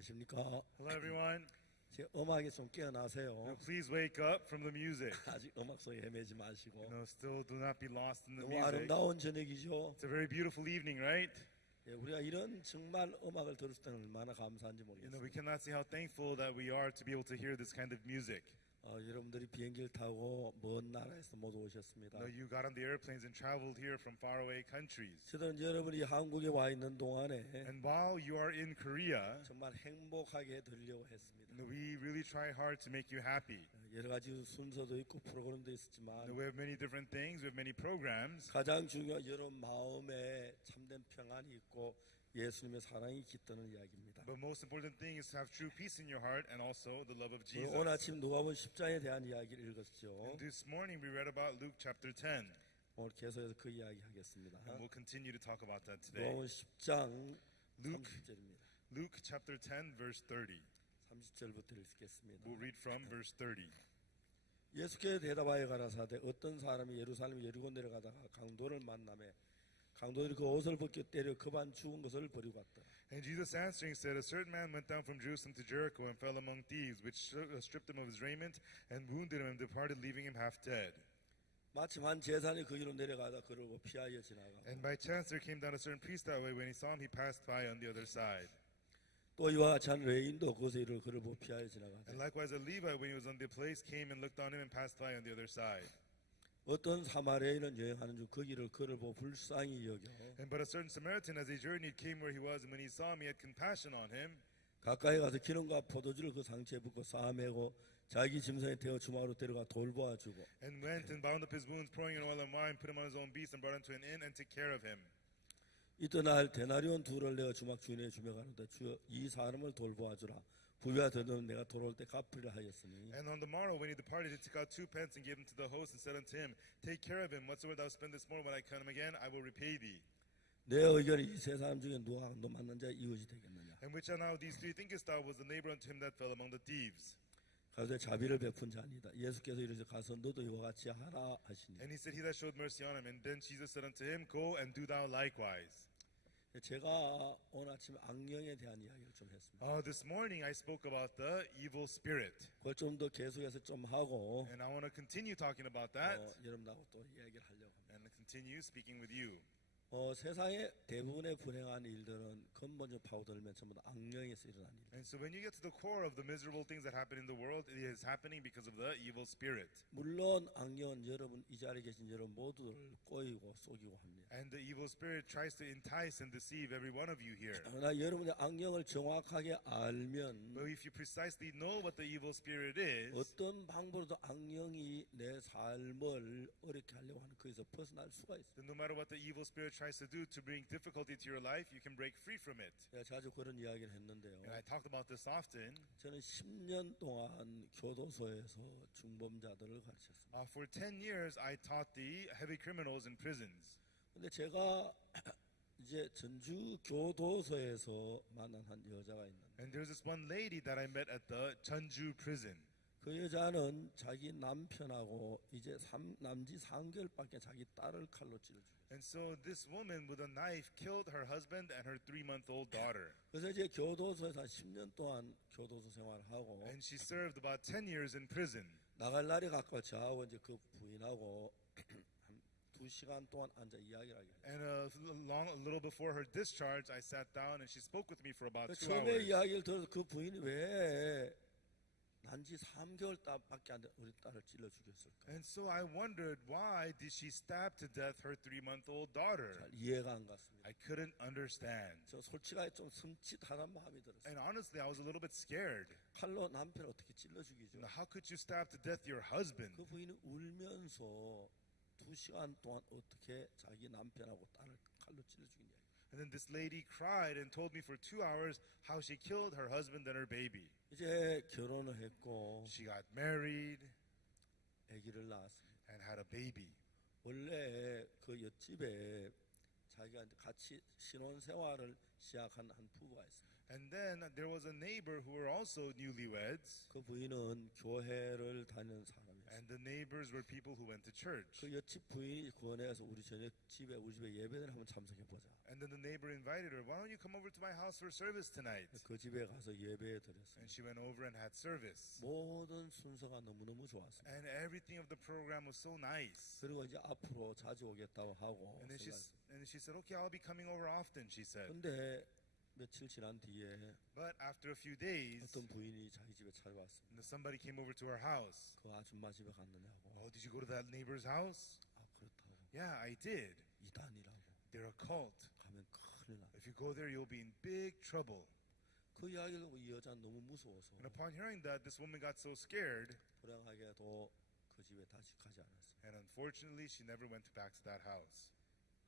안녕하십니까. Hello, everyone. 제 음악에 좀 깨어나세요. Please wake up from the music. 아직 음악 속에 헤매지 마시고. Still do not be lost in the 너무 music. 아름다운 저녁이죠. It's a very beautiful evening, right? 예, 우리가 이런 정말 음악을 들을 때는 얼마나 감사한지 We 모르겠어요. cannot see how thankful that we are to be able to hear this kind of music. 여러분들이 비행기를 타고 먼 나라에서 모두 오셨습니다. You got on the airplanes and traveled here from faraway countries. 저는 여러분이 한국에 와 있는 동안에 And while you are in Korea, 정말 행복하게 들려고 했습니다. we really try hard to make you happy. 여러 가지 순서도 있고 프로그램도 있었지만 We have many different things. We have many programs. 가장 중요한 여러분 마음에 참된 평안이 있고 예수님의 사랑이 깃드는 이야기입니다. But most important thing is to have true peace in your heart and also the love of Jesus. 오늘 아침 누가복음 10장에 대한 이야기를 읽었죠. This morning we read about Luke chapter 10. 오늘 계속해서 그 이야기 하겠습니다. And we'll continue to talk about that today. 누가복음 10장 Luke. 30절입니다. Luke chapter 10 verse 30. 30절부터 읽겠습니다. We'll read from verse 30. 예수께서 대답하여 가라사대 어떤 사람이 예루살렘 여리고 내려가다가 강도를 만나매 강도들이 그 옷을 벗겨 때려 급한 죽은 것을 버리고 갔다. And Jesus answering said, A certain man went down from Jerusalem to Jericho and fell among thieves, which stripped him of his raiment and wounded him and departed, leaving him half dead. 마침 한 제사장이 그 길로 내려가다 그를 피하여 지나가. And by chance there came down a certain priest that way. When he saw him, he passed by on the other side. 또 이와 같이 한 레인도 그곳에 이르러 그를 피하여 지나가다. And likewise a Levite, when he was on the place, came and looked on him and passed by on the other side. 어떤 사마리아인은 여행하는 중 그 길을 그를 보고 불쌍히 여겨 And but a certain Samaritan, as he journeyed, came where he was, and when he saw him, he had compassion on him. 가까이 가서 기름과 포도주를 그 상처에 붓고 싸매고 자기 짐승에 태워 주마로 데려가 돌보아 주고 And went and bound up his wounds, pouring in oil and wine, put him on his own beast, and brought him to an inn and took care of him. 이튿날 데나리온 둘을 내어 주막 주인에게 주며 가는데 주여 이 사람을 돌보아 주라 부유가 되면 내가 돌아올 때 갚으리라 하였으니 And on the morrow, when he departed, he took out 2 pence and gave them to the host, and said unto him, Take care of him. Whatsoever thou spend this morning, when I come again, I will repay thee. 내 의견이 이 세 사람 중에 누가 너 맞는 자 이웃이 되겠느냐 And which are now these 3 thinkest thou was the neighbor unto him that fell among the thieves? 가서 자비를 베푼 자니이다. 예수께서 이르시되 가서 너도 이와 같이 하라 하시니 And he said, He that showed mercy on him. And then Jesus said unto him, Go and do thou likewise. 제가 오늘 아침에 악령에 대한 이야기를 좀 했습니다. This morning I spoke about the evil spirit. 그걸 좀 더 계속해서 좀 하고 And I want to continue talking about that 여러분하고 또 이야기를 하려고 합니다. and continue speaking with you. 세상의 대부분의 불행한 일들은 근본적으로 파고들면 전부 다 악령에서 일어난 일. And so when you get to the core of the miserable things that happen in the world, it is happening because of the evil spirit. 물론 악령은 여러분 이 자리에 계신 여러분 모두를 꼬이고 속이고 합니다. And the evil spirit tries to entice and deceive every one of you here. 그러나 여러분의 악령을 정확하게 알면 But if you precisely know what the evil spirit is, 어떤 방법으로도 악령이 내 삶을 어렵게 하려고 하는 거기서 벗어날 수가 있어요. then no matter what the evil spirit tries to do to bring difficulty to your life, you can break free from it. 제가 자주 그런 이야기를 했는데요. And I talked about this often. 저는 10년 동안 교도소에서 중범자들을 가르쳤습니다. For 10 years, I taught the heavy criminals in prisons. 근데 제가 이제 전주 교도소에서 만난 한 여자가 있는데 And there's this one lady that I met at the Jeonju prison. 그 여자는 자기 남편하고 이제 남지 3개월밖에 자기 딸을 칼로 찔러 죽였어요. And so this woman with a knife killed her husband and her 3-month-old daughter. 그래서 이제 교도소에서 한 10년 동안 교도소 생활을 하고 And she served about 10 years in prison. 나갈 날이 가까워 저하고 이제 그 부인하고 한 2시간 동안 앉아 이야기를 하게 했어요. And a little before her discharge, I sat down and she spoke with me for about 2 처음에 hours. 이야기를 들어서 그 부인이 왜 난지 3개월밖에 안 된 우리 딸을 찔러 죽였을까? And so I wondered, why did she stab to death her 3-month-old daughter? 잘 이해가 안 갔습니다. I couldn't understand. 저 솔직하게 좀 섬찟하단 마음이 들었어요. And honestly, I was a little bit scared. 칼로 남편을 어떻게 찔러 죽이죠? How could you stab to death your husband? 그 부인은 울면서 2시간 동안 어떻게 자기 남편하고 딸을 칼로 찔러 죽인 이야기. And then this lady cried and told me for 2 hours how she killed her husband and her baby. 이제 결혼을 했고 She got married 아기를 낳았습니다. and had a baby. 원래 그 옆집에 자기가 같이 신혼 생활을 시작한 한 부부가 있습니다. And then there was a neighbor who were also newlyweds. 그 부인은 교회를 다니는 사람이었어요. And the neighbors were people who went to church. 그 옆집 부인이 권해서 우리 저녁 우리 집에 예배를 한번 참석해 보자. And then the neighbor invited her, why don't you come over to my house for service tonight? 그 집에 가서 예배 드렸어요. And she went over and had service. 모든 순서가 너무너무 좋았습니다. And everything of the program was so nice. 그리고 이제 앞으로 자주 오겠다고 하고. And then she said, okay, I'll be coming over often, she said. 근데 며칠 지난 뒤에 But after a few days, 어떤 부인이 자기 집에 찾아왔습니다. somebody came over to our house. 그 아줌마 집에 갔느냐고. Oh, did you go to that neighbor's house? 아 그렇다고. Yeah, I did. 이단이라고. They're a cult. 가면 큰일 나. If you go there, you'll be in big trouble. 그 이야기를 듣고 이 여자는 너무 무서워서 And upon hearing that, this woman got so scared, 불행하게도 그 집에 다시 가지 않았어요. and unfortunately, she never went back to that house.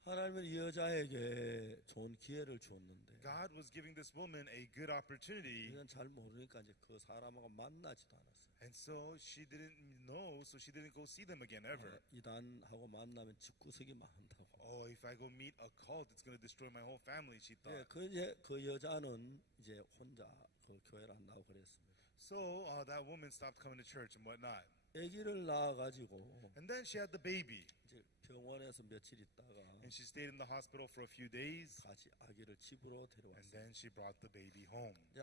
하나님은 이 여자에게 좋은 기회를 주었는데 God was giving this woman a good opportunity, 그냥 잘 모르니까 이제 그 사람하고 만나지도 않았어요. and so she didn't know, so she didn't go see them again ever. 이단하고 만나면 집구석이 망한다고. Oh, if I go meet a cult, it's going to destroy my whole family, she 예, thought. 그 이제 그 여자는 이제 혼자 그 교회를 안 나오고 그랬습니다. So that woman stopped coming to church and whatnot. 아기를 낳아가지고 And then she had the baby, 이제 병원에서 며칠 있다가 and she stayed in the hospital for a few days, 같이 아기를 집으로 and 데려왔어요. then she brought the baby home. 이제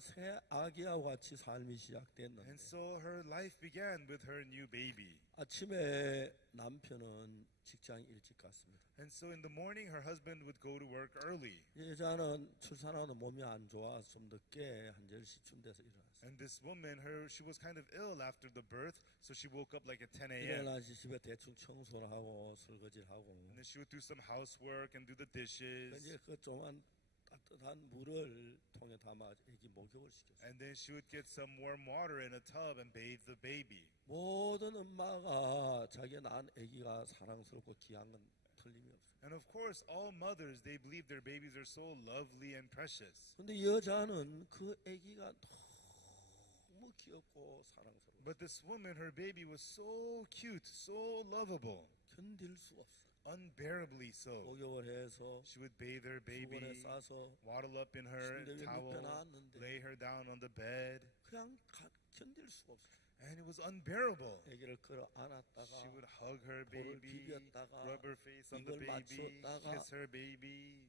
새 아기와 같이 삶이 시작됐는데 And so her life began with her new baby. 아침에 남편은 직장 일찍 갔습니다. And so in the morning, her husband would go to work early. 이 여자는 출산하고 몸이 안 좋아서 좀 늦게 한 10시쯤 돼서 일어났어요. And this woman, she was kind of ill after the birth, so she woke up like at 10 a.m. 일어나서 집에 대충 청소를 하고 설거지를 하고 And then she would do some housework and do the dishes. 이제 그 조그만 따뜻한 물을 통에 담아 애기 목욕을 시켰어요. And then she would get some warm water in a tub and bathe the baby. 모든 엄마가 자기가 낳은 애기가 사랑스럽고 귀한 건 틀림이 없어요. And of course, all mothers, they believe their babies are so lovely and precious. 근데 이 여자는 그 애기가 너무 귀엽고 사랑스러워. But this woman, her baby was so cute, so lovable, 견딜 수 없어. unbearably so. 목욕을 해서 She would bathe her 수건에 baby, 싸서 waddle up in her 침대 위에 towel, 눕혀놨는데 lay her down on the bed, 그냥 견딜 수가 없어. and it was unbearable. 애기를 끌어 안았다가 She would hug her 볼을 baby, 비볐다가 rub her face on the 이걸 baby, 맞췄다가 kiss her baby,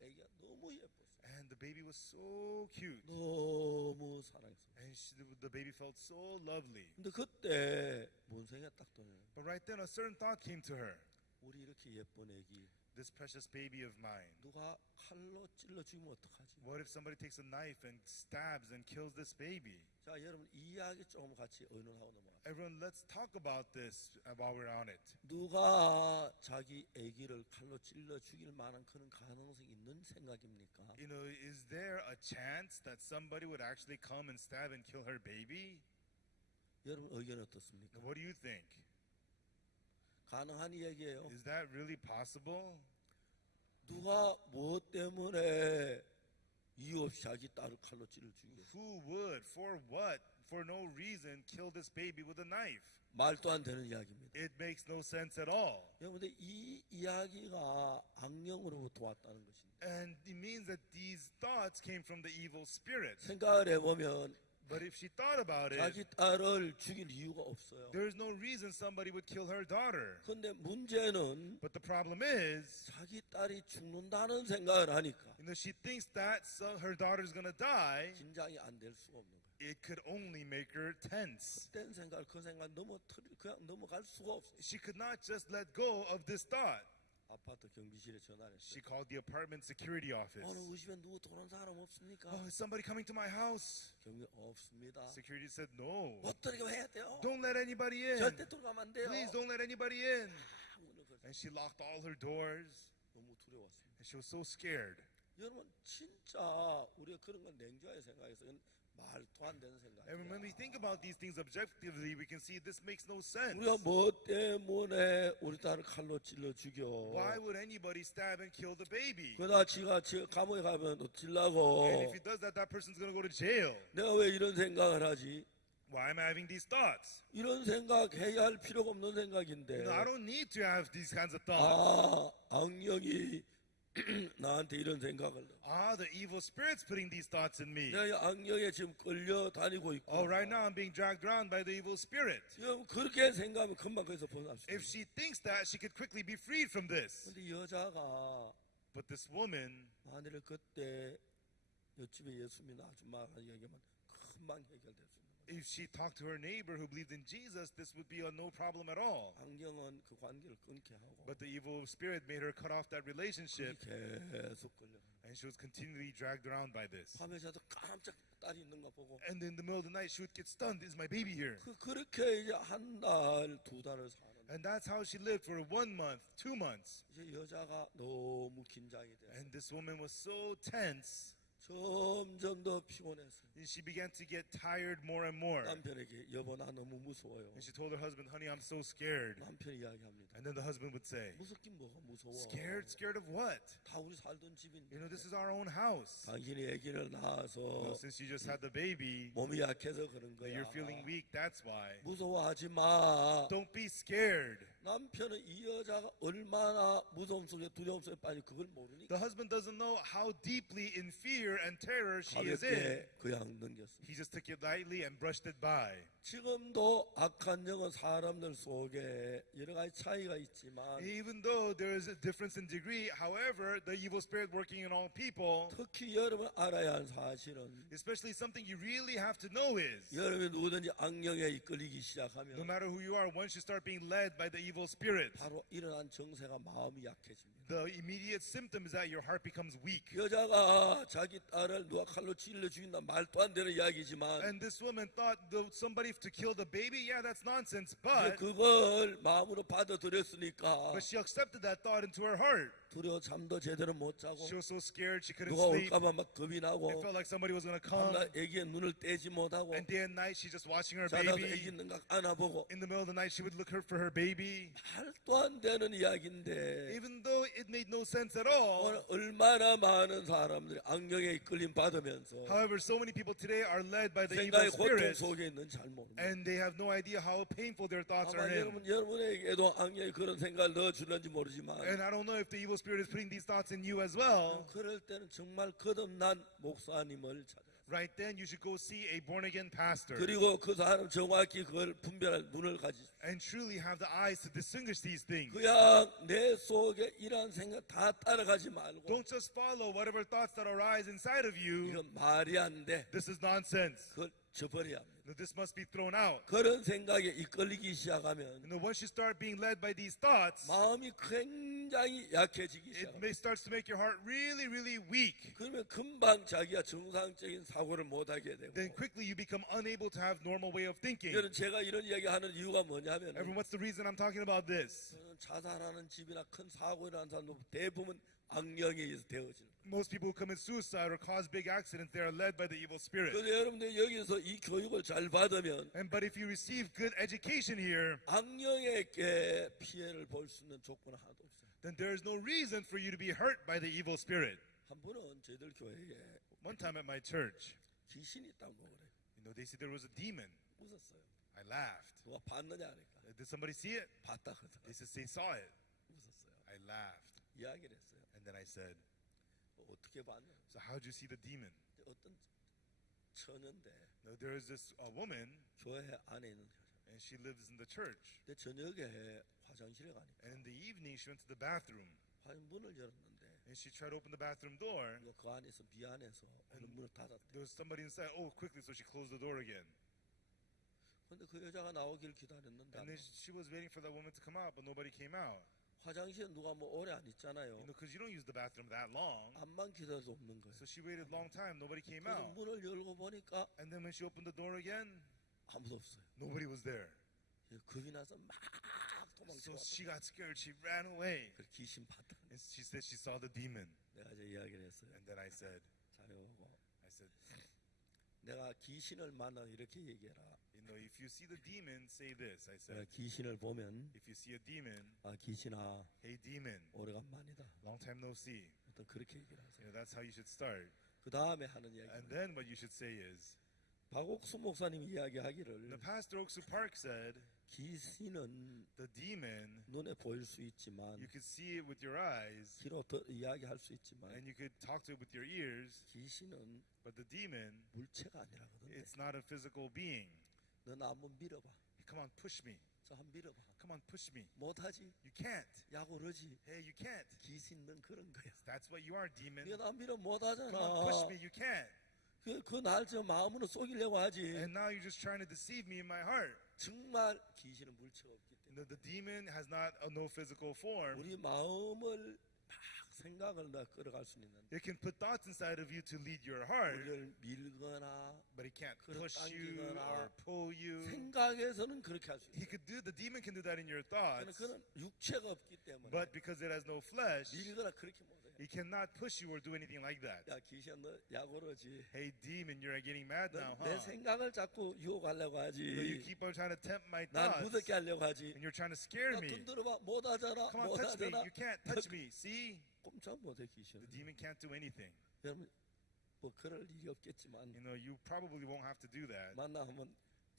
애기가 너무 예뻤어. and the baby was so cute. 너무 사랑했어. And the baby felt so lovely. 근데 그때 뭔 생각 딱 드네요. But right then, a certain thought came to her. 우리 이렇게 예쁜 애기 This precious baby of mine. 누가 칼로 찔러 죽이면 어떡하지? What if somebody takes a knife and stabs and kills this baby? 자, 여러분 이 이야기 조금 같이 의논하고 넘어가요. Everyone, let's talk about this while we're on it. 누가 자기 애기를 칼로 찔러 죽일 만한 그런 가능성이 있는 생각입니까? You know, is there a chance that somebody would actually come and stab and kill her baby? 여러분 의견 어떻습니까? What do you think? 가능한 이야기예요. Is that really possible? 누가 무엇 때문에 이유 없이 자기 딸을 칼로 찔러 죽이겠어요? Who would, for what, for no reason, kill this baby with a knife? 말도 안 되는 이야기입니다. It makes no sense at all. 여러분들 이 이야기가 악령으로부터 왔다는 것입니다. And it means that these thoughts came from the evil spirit. 생각을 해보면 But if she thought about it, 자기 딸을 죽일 이유가 없어요. there's no reason somebody would kill her daughter. 근데 문제는 But the problem is, 자기 딸이 죽는다는 생각을 하니까 she thinks that her daughter's gonna die. 긴장이 안 될 수가 없는 거예요. It could only make her tense. 된 생각, 그 생각 그냥 넘어갈 수가 없어요. She could not just let go of this thought. 아파트 경비실에 전화를 She 했어요. called the apartment security office. 오늘 우리 집에 누구 들어온 사람 없습니까? Oh, is somebody coming to my house? 경비 없습니다. Security said no. 못 들어가게 해야 돼요. Don't let anybody in. 절대 들어가면 안 돼요. Please don't let anybody in. 문을 걸었어요. And she locked all her doors. 너무 두려웠습니다. And she was so scared. 여러분 진짜 우리가 그런 건 냉정하게 생각해서 말도 안 되는 And when we 생각이야. think about these things objectively, we can see this makes no sense. 우리가 뭐 때문에 우리 딸을 칼로 찔러 죽여? Why would anybody stab and kill the baby? 그러다 지가 감옥에 가면 어쩌려고? And if he does that, that person's going to go to jail. 내가 왜 이런 생각을 하지? Why am I having these thoughts? 이런 생각해야 할 필요가 없는 생각인데. I don't need to have these kinds of thoughts. 악령이 나한테 이런 생각을 Ah, the evil spirit's putting these thoughts in me. 내가 악령에 지금 끌려 다니고 있고 Oh, right now I'm being dragged around by the evil spirit. 그렇게 생각하면 금방 거기서 벗어날 수 If 있어요. she thinks that, she could quickly be freed from this. 근데 여자가 But this woman, 만일 그때 옆집에 예수 믿는 아줌마가 얘기하면 금방 해결될 수 있는 거예요. if she talked to her neighbor who believed in Jesus, this would be no problem at all. 악령은 그 관계를 끊게 하고 But the evil spirit made her cut off that relationship, 계속 걸려. and she was continually dragged around by this. 밤에 자도 깜짝 딸이 있는 거 보고 And in the middle of the night, she would get stunned. Is my baby here? 그렇게 이제 한 달, 두 달을 사는. And that's how she lived for 1 month, 2 months. 이제 여자가 너무 긴장이 돼. And this woman was so tense, 점점 더 피곤했어요. she began to get tired more and more. 남편에게 여보 나 너무 무서워요. And she told her husband, honey, I'm so scared. 남편이 이야기합니다. And then the husband would say, 무섭긴 뭐가 무서워. scared? Scared of what? 다 우리 살던 집인데. You know, this is our own house. 당신이 아기를 낳아서 Since you just had the baby, 몸이 약해서 그런 거야. you're feeling weak, that's why. 무서워하지 마. Don't be scared. 남편은 이 여자가 얼마나 무서움 속에 두려움 속에 빠져 그걸 모르니까 The husband doesn't know how deeply in fear and terror she is in. 가볍게 그냥 넘겼습니다. He just took it lightly and brushed it by. 지금도 악한 영은 사람들 속에 여러 가지 차이가 있지만 Even though there is a difference in degree, however, the evil spirit working in all people, 특히 여러분 알아야 할 사실은 especially something you really have to know is, 여러분이 누구든지 악령에 이끌리기 no 시작하면 matter who you are, once you start being led by the evil spirit, 바로 일어난 정세가 마음이 약해집니다. the immediate symptom is that your heart becomes weak. 여자가 자기 딸을 누가 칼로 찔러 죽인다 말도 안 되는 이야기지만 And this woman thought somebody to kill the baby, yeah, that's nonsense, 이제 but 그걸 마음으로 받아들였으니까 she accepted that thought into her heart. 두려워 잠도 제대로 못 자고 She was so scared she couldn't 누가 sleep. 올까봐 막 겁이 It 나고 felt like somebody was going to come. 밤낮 애기의 눈을 떼지 못하고 And day and night, she's just watching her 자다가 baby. 애기 있는가 안아보고 In the middle of the night, she would look for her baby. 말도 안 되는 이야기인데 Even though it made no sense at all. 오늘 얼마나 많은 사람들이 악령에 이끌림 받으면서 However, so many people today are led by the evil 생각의 고통 spirit, 속에 있는 잘 모릅니다. and they have no idea how painful their thoughts are 아마 in. 여러분에게도 악령이 그런 생각을 넣어주는지 모르지만 And I don't know if the evil spirit is putting these thoughts in you as well. 그럴 때는 정말 거듭난 목사님을 찾아요. Right then, you should go see a born-again pastor 그리고 그 사람 정확히 그걸 분별할 눈을 가지고 and truly have the eyes to distinguish these things. 그냥 내 속에 이러한 생각 다 따라가지 말고 Don't just follow whatever thoughts that arise inside of you. 이건 말이 안 돼. This is nonsense. 그걸 저버려야 합니다. This must be thrown out. 그런 생각에 이끌리기 시작하면 And then once you start being led by these thoughts, 마음이 굉장히 약해지기 it 시작합니다. starts to make your heart really, really weak. 그러면 금방 자기가 정상적인 사고를 못하게 되고 Then quickly you become unable to have normal way of thinking. 여러분 제가 이런 이야기하는 이유가 뭐냐면 Everyone, what's the reason I'm talking about this? 자살하는 집이나 큰 사고 일어난 사람도 대부분 악령에 의해서 되어지는 거예요. Most people who commit suicide or cause big accidents, they are led by the evil spirit. 그래서 여러분들 여기서 이 교육을 잘 받으면 But if you receive good education here, 악령에게 피해를 볼 수 있는 조건은 하나도 없어요. then there is no reason for you to be hurt by the evil spirit. 한 분은 저희들 교회에 One time at my church, 귀신이 있다고 그래요. they said there was a demon. 웃었어요. I laughed. 누가 봤느냐 하니까 Did somebody see it? 봤다 그러더라고요. They said they saw it. 웃었어요. I laughed. 이야기를 했어요. And then I said, 어떻게 봤냐? so how'd you see the demon? 어떤 처녀인데 No, there is this woman, 교회 안에 있는 여자. and she lives in the church. 근데 저녁에 화장실에 가니까 And in the evening, she went to the bathroom. 문을 열었는데 And she tried to open the bathroom door. 이거 그 안에서 미안해서 얼른 문을 닫았대. There was somebody inside. Oh, quickly, so she closed the door again. 근데 그 여자가 나오길 기다렸는데 And then she was waiting for that woman to come out, but nobody came out. 화장실에 누가 뭐 오래 안 있잖아요. Because you don't use the bathroom that long. 안만 기다려도 없는 거예요. So she waited a long time. Nobody came 그래서 out. 문을 열고 보니까 And then when she opened the door again, 아무도 없어요. nobody was there. 겁이 나서 막 So 도망쳐. she got scared. She ran away. 그 귀신 봤다. And she said she saw the demon. 내가 이제 이야기를 했어요. And then I said, 자료고 I said, 내가 귀신을 만나 이렇게 얘기해라. if you see the demon, say this. I 내가 said, 귀신을 보면 if you see a demon, 아 귀신아 hey demon, 오래간만이다. long time no see. 어떤 그렇게 얘기를 하세요. That's how you should start. 그 다음에 하는 And 이야기. then what you should say is, 박옥수 목사님 이야기하기를 the pastor Oksu Park said, 귀신은 The demon, 눈에 보일 수 있지만 you could see it with your eyes, 귀로 이야기할 수 있지만 and you could talk to it with your ears, 귀신은 but the demon, 물체가 아니라거든요. it's not a physical being. 너 나 한번 밀어봐. Come on, push me. 저 한번 밀어봐. Come on, push me. 못하지? You can't. 야 그러지. Hey, you can't. 귀신은 그런 거야. That's what you are, demon. 네가 나 밀어 Come on, push 못하잖아. me. You can't. 그날 저 마음으로 속이려고 하지. And now you're just trying to deceive me in my heart. 정말 귀신은 물체가 없기 때문에 The demon has not no physical form. 우리 마음을 막 생각을 다 끌어갈 수 있는 It can put thoughts inside of you to lead your heart, 우리를 밀거나 but it can't 그걸 push you or 당기거나 pull you. 생각에서는 그렇게 할 수 He 있어요. could do. The demon can do that in your 그는 thoughts, 그는 육체가 없기 때문에 but because it has no flesh, 밀거나 그렇게 못해요. he cannot push you or do anything like that. 야 귀신 너 야고러지. Hey, demon, you're getting mad now, 내 huh? 생각을 자꾸 유혹하려고 So you 하지. keep on trying to tempt my 난 thoughts, 무섭게 하려고 하지. and you're trying to scare 야, me. 돈 들어봐 못하잖아. Come on, touch me. 못하잖아. You can't touch me. See, 꼼짝 못해 귀신. the demon can't do anything. 여러분 뭐 그럴 일이 없겠지만 You know, you probably won't have to do that. 만나면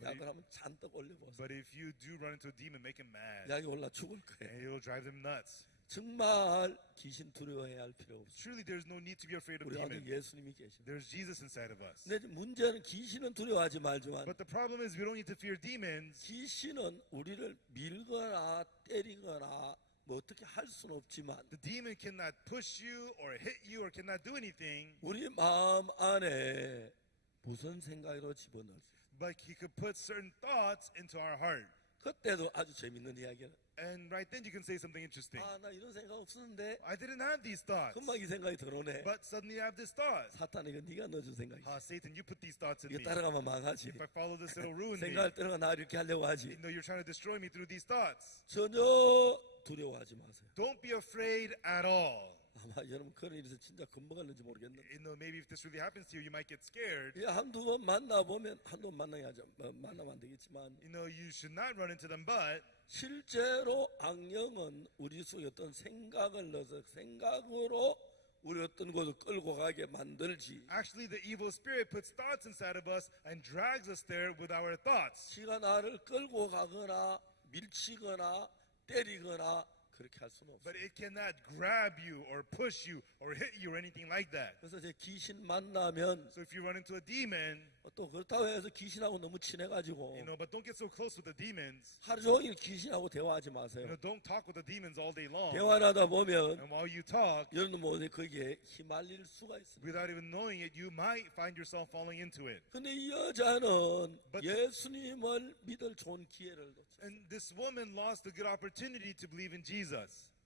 약을 하면 잔뜩 올려보세요. But if you do run into a demon, make him mad, 약이 올라 죽을 거예요. and it'll drive them nuts. 정말 귀신 두려워해야 할 필요 없어요. Truly, there's no need to be afraid of 우리 안에 demons. 예수님이 계시는. There's Jesus inside of us. 근데 문제는 귀신은 두려워하지 말지만 But the problem is we don't need to fear demons. 귀신은 우리를 밀거나 때리거나 뭐 어떻게 할 수는 없지만 The demon cannot push you or hit you or cannot do anything, 우리 마음 안에 무슨 생각으로 집어넣을 수 있어요. but he could put certain thoughts into our heart. 그때도 아주 재밌는 이야기는 And right then you can say something interesting. 나 이런 생각 없었는데 I didn't have these thoughts, 금방 이 생각이 들어오네. but suddenly I have this thought. 사탄 이거 네가 넣어준 생각이야. Satan, you put these thoughts in 이거 me. 따라가면 망하지. If I follow this, it'll ruin me. 생각을 따라가 나 이렇게 하려고 하지. You know, you're trying to destroy me through these thoughts. 전혀 두려워하지 마세요. Don't be afraid at all. 아마 여러분 그런 일에서 진짜 겁먹었는지 모르겠는데 You know, maybe if this really happens to you, you might get scared. 한두 번 만나보면 한두 번 만나면 안 되겠지만 You know, you should not run into them, but 실제로 악령은 우리 속에 어떤 생각을 넣어서 생각으로 우리 어떤 곳을 끌고 가게 만들지. actually the evil spirit puts thoughts inside of us and drags us there with our thoughts. 지가 나를 끌고 가거나 밀치거나 때리거나 그렇게 할 수는 But 없어요. it cannot grab you or push you or hit you or anything like that. 그래서 제 귀신 만나면 So if you run into a demon, 또 그렇다고 해서 귀신하고 너무 친해가지고 you know, but don't get so close with the demons. 하루 종일 귀신하고 대화하지 You 마세요. know, don't talk with the demons all day long. 대화를 하다 보면 And while you talk, 여러분 모두 거기에 휘말릴 수가 있습니다. without even knowing it, you might find yourself falling into it. 근데 이 여자는 But- 예수님을 믿을 좋은 기회를 놓쳤어요. And this woman lost a good opportunity to believe in Jesus.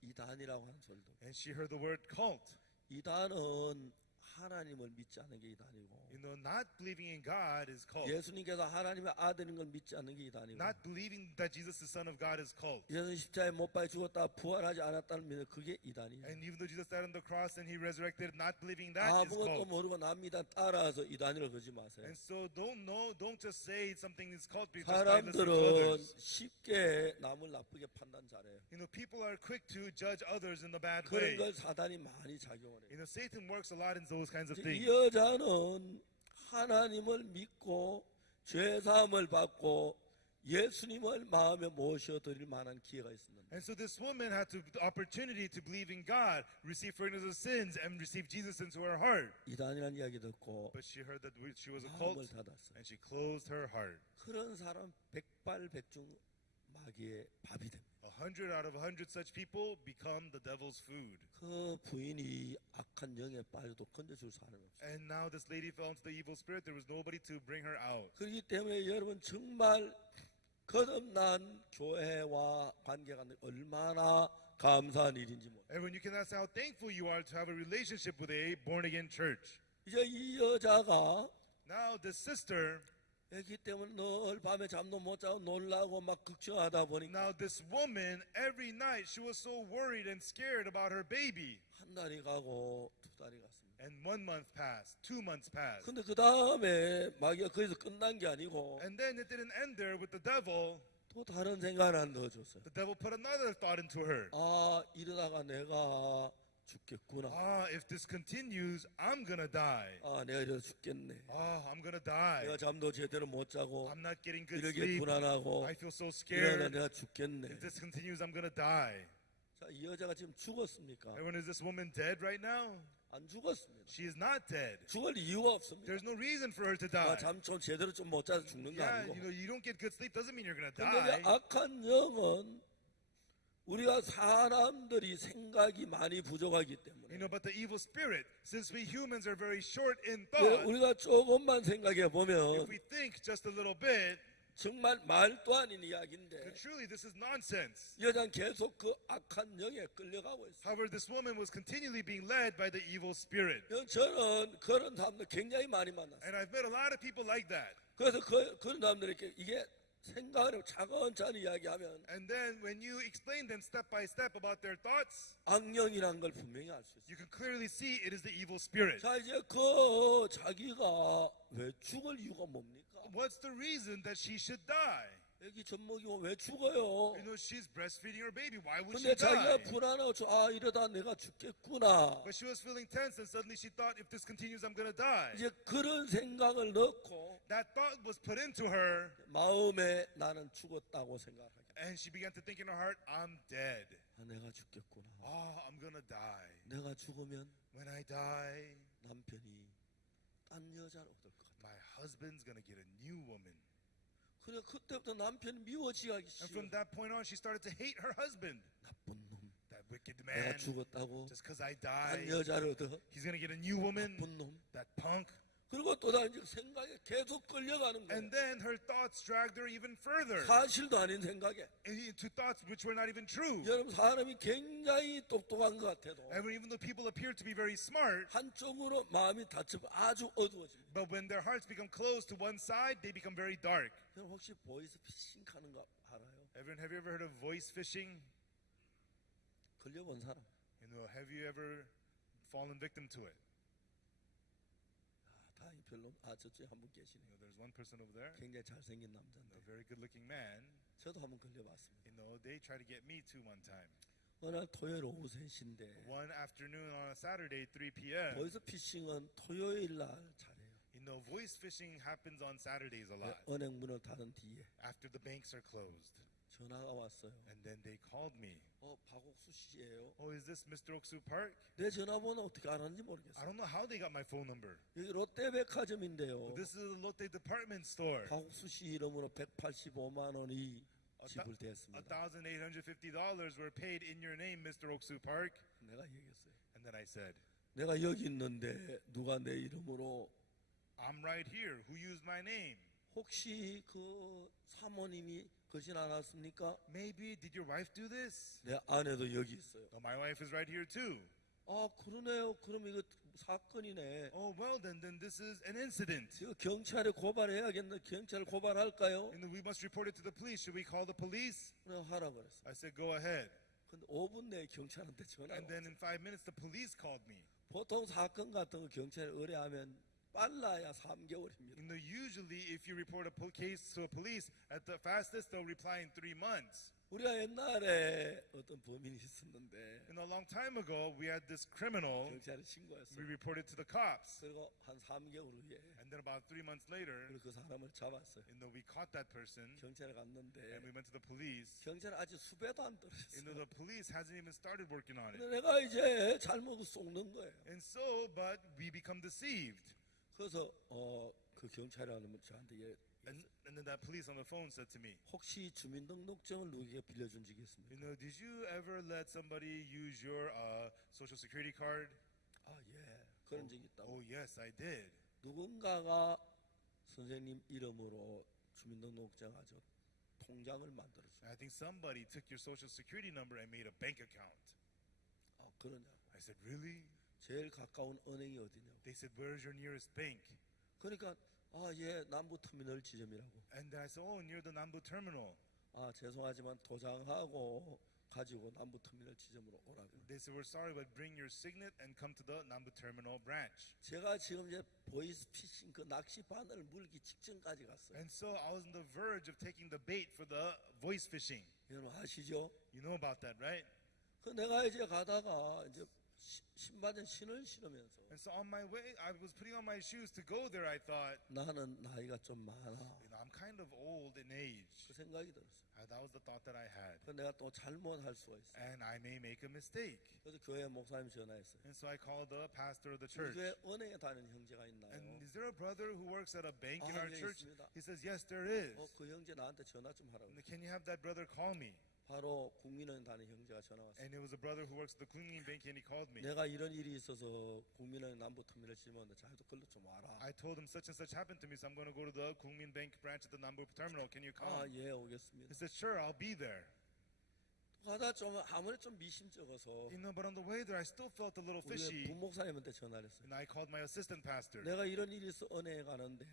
이단이라고 하는 소리도. And she heard the word cult. 이단은 하나님을 믿지 않는 게 이단이고 You know, not believing in God is cult. 예수님께서 하나님의 아들인 걸 믿지 않는 게 이단이고 Not believing that Jesus, the Son of God, is cult. 예수님 십자가에 못 박혀 죽었다 부활하지 않았다는 믿는 그게 이단이에요. And even though Jesus died on the cross and he resurrected, not believing that is 아무것도 cult. 모르고 남이단 따라서 이단이라고 그러지 마세요. And so don't just say something is cult because by listening to 사람들은 others. 쉽게 남을 나쁘게 판단 잘해요. You know, people are quick to judge others in the bad 그런 way. 걸 사단이 많이 작용을 해요. You know, Satan works a lot in those kinds of 이 things. 여자는 하나님을 믿고 죄사함을 받고 예수님을 마음에 모셔드릴 만한 기회가 있었는데 And so this woman had the opportunity to believe in God, receive forgiveness of sins, and receive Jesus into her heart. 이단이라는 이야기 듣고 But she heard that she was a cult, 마음을 닫았어요. and she closed her heart. 그런 사람 백발백중 마귀의 밥이 됩니다. 100 out of 100 such people become the devil's food. 그 부인이 악한 영에 빠져도 건져줄 사람이 없어요. And now this lady fell into the evil spirit. There was nobody to bring her out. 그렇기 때문에 여러분 정말 거듭난 교회와 관계가 얼마나 감사한 일인지 몰라요. And when you can ask how thankful you are to have a relationship with a born-again church. 이제 이 여자가 Now this sister, 애기 때문에 늘 밤에 잠도 못 자고 놀라고 막 걱정하다 보니까 now this woman, every night she was so worried and scared about her baby. 한 달이 가고 두 달이 갔습니다. And 1 month passed, 2 months passed. 근데 그 다음에 마귀가 거기서 끝난 게 아니고 And then it didn't end there with the devil. 또 다른 생각을 하나 넣어줬어요. The devil put another thought into her. 이러다가 내가 죽겠구나. If this continues, I'm gonna die. 내가 이래서 죽겠네. I'm gonna die. 내가 잠도 제대로 못 자고 I'm not getting good 이렇게 sleep. 불안하고 I feel so 이러다 scared. 내가 죽겠네. If this continues, I'm gonna die. 자, 이 여자가 지금 죽었습니까? Everyone, is this woman dead right now? 안 죽었습니다. She is not dead. 죽을 이유가 없습니다. There's no reason for her to die. 잠 좀 제대로 좀 못 자서 죽는 거 Yeah, 아니고. you don't get good sleep doesn't mean you're gonna 근데 이제 die. 악한 영은 우리가 사람들이 생각이 많이 부족하기 때문에 But the evil spirit, since we humans are very short in 예, thought, 우리가 조금만 생각해 if 보면 we think just a little bit, 정말 말도 아닌 then 이야기인데 truly this is nonsense. 이 여자는 계속 그 악한 영에 끌려가고 있어요. However, this woman was continually being led by the evil spirit. 저는 그런 사람들 굉장히 많이 만났어요. And I've met a lot of people like that. 그래서 그런 사람들에게 이게 생각을 차근차근 이야기하면 And then when you explain them step by step about their thoughts, 악령이라는 걸 분명히 알 수 있어요. you can clearly see it is the evil spirit. 자, 이제 자기가 왜 죽을 이유가 뭡니까? What's the reason that she should die? 애기 젖먹이고 왜 죽어요? She's breastfeeding her baby. Why would she 근데 자기가 die? 불안하고 이러다 내가 죽겠구나. But she was feeling tense, and suddenly she thought, if this continues, I'm gonna die. 이제 그런 생각을 넣고 That thought was put into her, 마음에 나는 죽었다고 생각하게. and she began to think in her heart, I'm dead. 내가 죽겠구나. I'm gonna die. 내가 죽으면 When I die, 남편이 딴 여자를 얻을 것 같아. my husband's gonna get a new woman. 그래 그때부터 남편이 미워지기 And 시작해. from that point on, she started to hate her husband. 나쁜 놈. That wicked 내가 man. 죽었다고 Just because I 딴 die, 여자를 얻어. he's gonna get a new woman. 나쁜 놈. That punk. 그리고 또 다른 생각에 계속 끌려가는 거야. And then her thoughts dragged her even further 사실도 아닌 생각에. into thoughts which were not even true. 여러분 사람이 굉장히 똑똑한 것 같아도 And even though people appear to be very smart, 한쪽으로 마음이 닫히고 아주 어두워집니다. but when their hearts become closed to one side, they become very dark. 여러분 혹시 보이스피싱 하는 거 알아요? Everyone, have you ever heard of voice fishing? 걸려본 사람. Have you ever fallen victim to it? 다행히 별로 저쪽에 한 분 계시네요. There's one person over there, 굉장히 잘생긴 a 남자인데 very good-looking man. 저도 한번 걸려봤습니다. They tried to get me too one time. 어느 날 토요일 오후 3시인데 One afternoon on a Saturday, 3 p.m. 보이스피싱은 토요일 날 잘해요. Voice fishing happens on Saturdays a 네, lot 은행 문을 닫은 뒤에 after the banks are closed. 전화가 왔어요. And then they called me. 박옥수 씨예요. Is this Mr. Oksu Park? 내 전화번호 어떻게 알았는지 I 모르겠어요. don't know how they got my phone number. 여기 롯데백화점인데요. This is a Lotte department store. 박옥수 씨 이름으로 185만 원이 다- 지불됐습니다. $1,850 were paid in your name, Mr. Oksu Park. 내가 얘기했어요. And then I said, 내가 여기 있는데 누가 내 이름으로 I'm right here. Who used my name? 혹시 그 사모님이 그러진 않았습니까? Maybe did your wife do this? 내 아내도 여기 있어요. No, my wife is right here too. 그러네요. 그럼 이거 사건이네. Well then this is an incident. 이거 경찰에 고발해야겠네. 경찰 고발할까요? We must report it to the police. Should we call the police? 그래 하라 그랬어. I said, go ahead. 근데 5분 내에 경찰한테 전화가 And then 왔어요. in 5 minutes, the police called me. 보통 사건 같은 거 경찰에 의뢰하면 빨라야 3개월입니다. Usually, if you report a case to a police, at the fastest, they'll reply in 3 months. 우리가 옛날에 어떤 범인이 있었는데 A long time ago, we had this criminal. 경찰에 We 신고했어요. reported to the cops. 그리고 한 3개월 후에 And then about 3 months later, 그 사람을 잡았어요. we caught that person. 경찰에 갔는데 And we went to the police. 경찰 아직 수배도 안 떨어졌어요. The police hasn't even started working on it. 근데 내가 이제 잘못 속는 거예요. And so, but we become deceived. 그래서 그 경찰이라는 저한테 And then that police on the phone said to me, 혹시 주민등록증을 누구에게 빌려준 적이 있습니까? did you ever let somebody use your social security card? 예, 그런 적이 있다고. Yes, I did. 누군가가 선생님 이름으로 주민등록증 아주 통장을 만들어줘. I think somebody took your social security number and made a bank account. 그러냐고. I said, really? 제일 가까운 은행이 어디냐고. They said, where's your nearest bank? 그러니까 예, 남부터미널 지점이라고. And I said, near the Nambu terminal. 죄송하지만 도장하고 가지고 남부터미널 지점으로 오라고. They said, we're sorry, but bring your signet and come to the Nambu terminal branch. 제가 지금 이제 보이스피싱 그 낚시 바늘 물기 직전까지 갔어요. And so I was on the verge of taking the bait for the voice fishing. 여러분 아시죠? You know about that, right? 그 내가 이제 가다가 이제 신발에 신을 신으면서 And so on my way, I was putting on my shoes to go there. I thought, 나는 나이가 좀 많아. I'm kind of old in age. 그 생각이 들었어요. That was the thought that I had. 그 내가 또 잘못할 수가 있어. And I may make a mistake. 그래서 교회 목사님 전화했어요. And so I called the pastor of the 우리 church. 교회 은행에 다니는 형제가 있나요? And is there a brother who works at a bank in 아, our 예, church? 있습니다. He says, yes, there is. 그 형제 나한테 전화 좀 하라고. Can you have that brother call me? 바로 국민은행 다니는 형제가 전화 왔어요. And it was a brother who works at the Kunmin Bank, and he called me. 내가 이런 일이 있어서 국민은행 남부터미널 심었는데 자기도 걸로 좀 와라. I told him such and such happened to me, so I'm going to go to the Kunmin Bank branch at the Nambu terminal. Can you come? 아, 예, 오겠습니다. He said, sure, I'll be there. 가다 좀 아무리 좀 미심쩍어서 But on the way there, I still felt a little 우리 fishy. 부목사님한테 전화를 했어요. And I called my assistant pastor. 내가 이런 일이 있어 은행에 가는데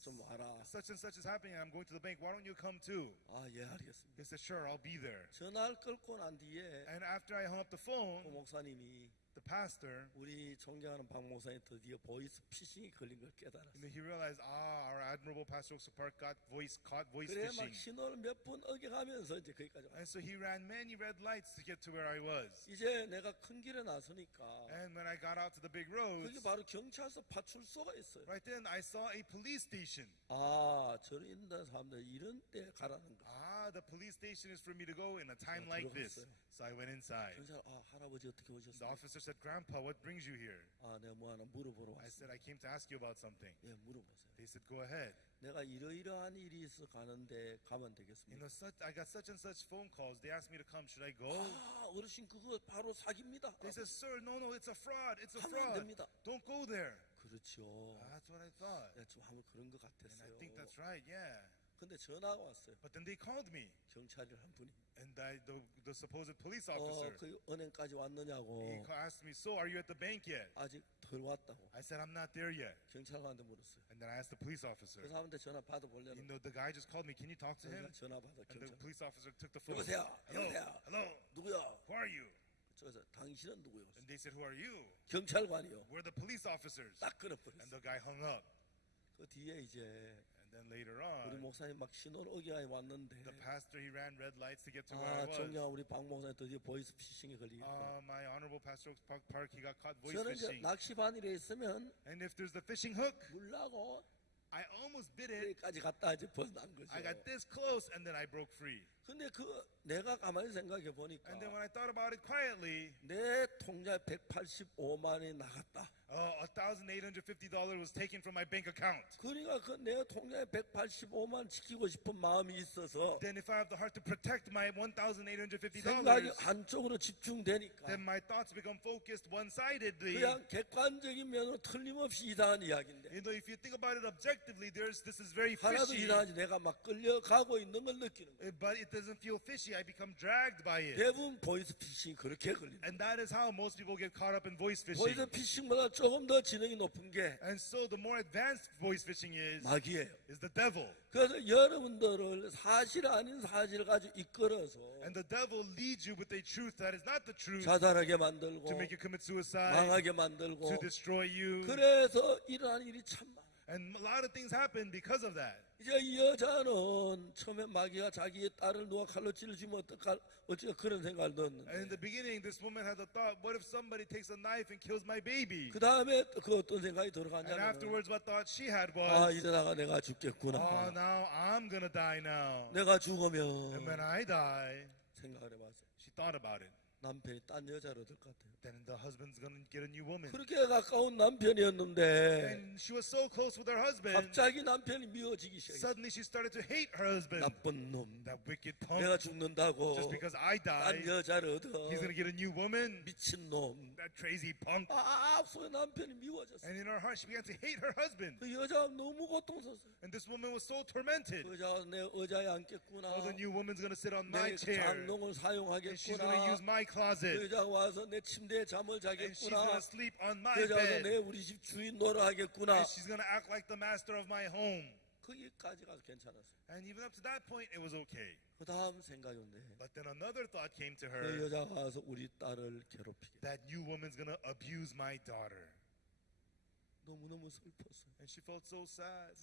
좀 와라. Such and such is happening, and I'm going to the bank. Why don't you come too? 아, 예, 알겠습니다. He said, sure, I'll be there. 전화를 끊고 난 뒤에 And after I hung up the 그 phone, 목사님이 the pastor, 우리 존경하는 박 목사님 드디어 보이스 피싱이 걸린 걸 깨달았어요. he realized, our admirable Pastor Oak Park got caught voice 그래 fishing. 막 신호를 몇 분 어겨가면서 이제 거기까지 왔어요. And so he ran many red lights to get to where I was. 이제 내가 큰 길에 나서니까 And when I got out to the big 그게 roads, 바로 경찰서 파출소가 있어요. right then I saw a police station. 아, 저런 있는 사람들 이런 때 가라는 거. The police station is for me to go in a time like this. 들어갔어요. So I went inside. 경찰, 아, 할아버지 어떻게 The 오셨어요? officer said, Grandpa, what brings you here? 아, 내가 뭐 하나 물어보러 I 왔어요. said, I came to ask you about something. 예, 물어보세요. They said, go ahead. 내가 이러이러한 일이 있어 가는데 가면 되겠습니까? I got such and such phone calls. They asked me to come. Should I go? 아, 어르신 그거 바로 사기입니다. They said, sir, no, it's a fraud. It's a 가면 안 fraud. 됩니다. Don't go there. 그렇죠. That's what I thought. 내가 좀 하면 그런 것 And I 같았어요. think that's right, yeah. 근데 전화가 왔어요. But then they called me. 경찰이 한 분이. And the supposed police officer, 그 은행까지 왔느냐고. he asked me, so are you at the bank yet? 아직 덜 왔다고. I said, I'm not there yet. 경찰관한테 물었어요. And then I asked the police officer. 그 사람한테 전화 받아보려는. The guy just called me. Can you talk to him? 내가 전화 받아 And the 경찰. police officer took the phone. 여보세요. Hello, 여보세요. hello. 누구야? Who are you? 그래서 당신은 누구요? And they said, who are you? 경찰관이요. We're the police officers. 딱 And 끊어버렸어. the guy hung up. 그 뒤에 이제 And then later 우리 on, 목사님 막 신호를 어기하게 왔는데. the pastor, he ran red lights to get to where I 아, was. 존경한 우리 박 목사님 드디어 보이스 피싱에 걸리겠구나. My honorable Pastor Oak Park, he got caught voice 저는 이제 fishing. 낚시 바늘에 있으면 And if there's the fishing hook, 물라고 I almost bit it. 여기까지 갔다 이제 벗어난 거죠. I got this close, and then I broke free. 근데 그 내가 가만히 생각해 보니까 And then when I thought about it quietly, 내 통장에 185만 원이 나갔다. $1,850 was taken from my bank account. 그러니까 그 내 통장에 185만 지키고 싶은 마음이 있어서 Then if I have the heart to protect my $1,850, 생각이 한쪽으로 집중되니까 then my thoughts become focused one-sidedly. 그냥 객관적인 면으로 틀림없이 이상한 이야기인데 If you think about it objectively, this is very 하나도 fishy. 이상하지 내가 막 끌려가고 있는 걸 느끼는 거야. But it doesn't feel fishy. I become dragged by it. 대부분 보이스 피싱이 그렇게 걸린다. And that is how most people get caught up in voice fishing. 보이스 피싱보다 조금 더 지능이 높은 게 And so the more advanced voice fishing 마귀예요. is the devil. 그래서 여러분들을 사실 아닌 사실을 가지고 이끌어서 And the devil leads you with a truth that is not the truth 자살하게 만들고 to make you commit suicide, 망하게 만들고 to destroy you. 그래서 일어나는 일이 참 많아. And a lot of things happen because of that. 이제 이 여자는 처음에 마귀가 자기의 딸을 누가 칼로 찔러주면 어찌가 그런 생각을 And in 넣었는데 the beginning, this woman had the thought, what if somebody takes a knife and kills my baby? 그 다음에 그 어떤 생각이 And 들어가냐면 afterwards, what thought she had 아 was, 이러다가 내가 죽겠구나. now I'm gonna die now. 내가 And 죽으면 when I die, 생각을 해봤어요. she thought about it. 남편이 딴 여자를 얻을 것 같아요. Then the husband's gonna get a new woman. 그렇게 가까운 남편이었는데 And she was so close with her husband, 갑자기 남편이 미워지기 시작했어요. suddenly she started to hate her husband. 나쁜 놈. That wicked 내가 punk. 죽는다고 Just because I 딴 die, 여자를 얻어. he's gonna get a new woman. 미친 놈. That crazy punk. 앞서 남편이 미워졌어. And in her heart, she began to hate her husband. 그 여자가 너무 고통스러웠어요. And this woman was so tormented. 그 여자가 내 의자에 앉겠구나. Oh, the new woman's gonna sit on my 내 chair. 장롱을 And she's gonna use 사용하겠구나. my 그 closet. 여자가 와서 내 침대에 잠을 And she's 자겠구나. gonna sleep on my 그 여자가 내 bed. 우리 집 주인 노릇 하겠구나. And she's gonna act like the master of my home. 거기까지 가서 괜찮았어요. And even up to that point, it was okay. 그 다음 생각인데 But then another thought came to 그 her. 여자가 와서 우리 딸을 괴롭히게. That new woman's gonna abuse my daughter. 너무너무 슬펐어요. And she felt so sad.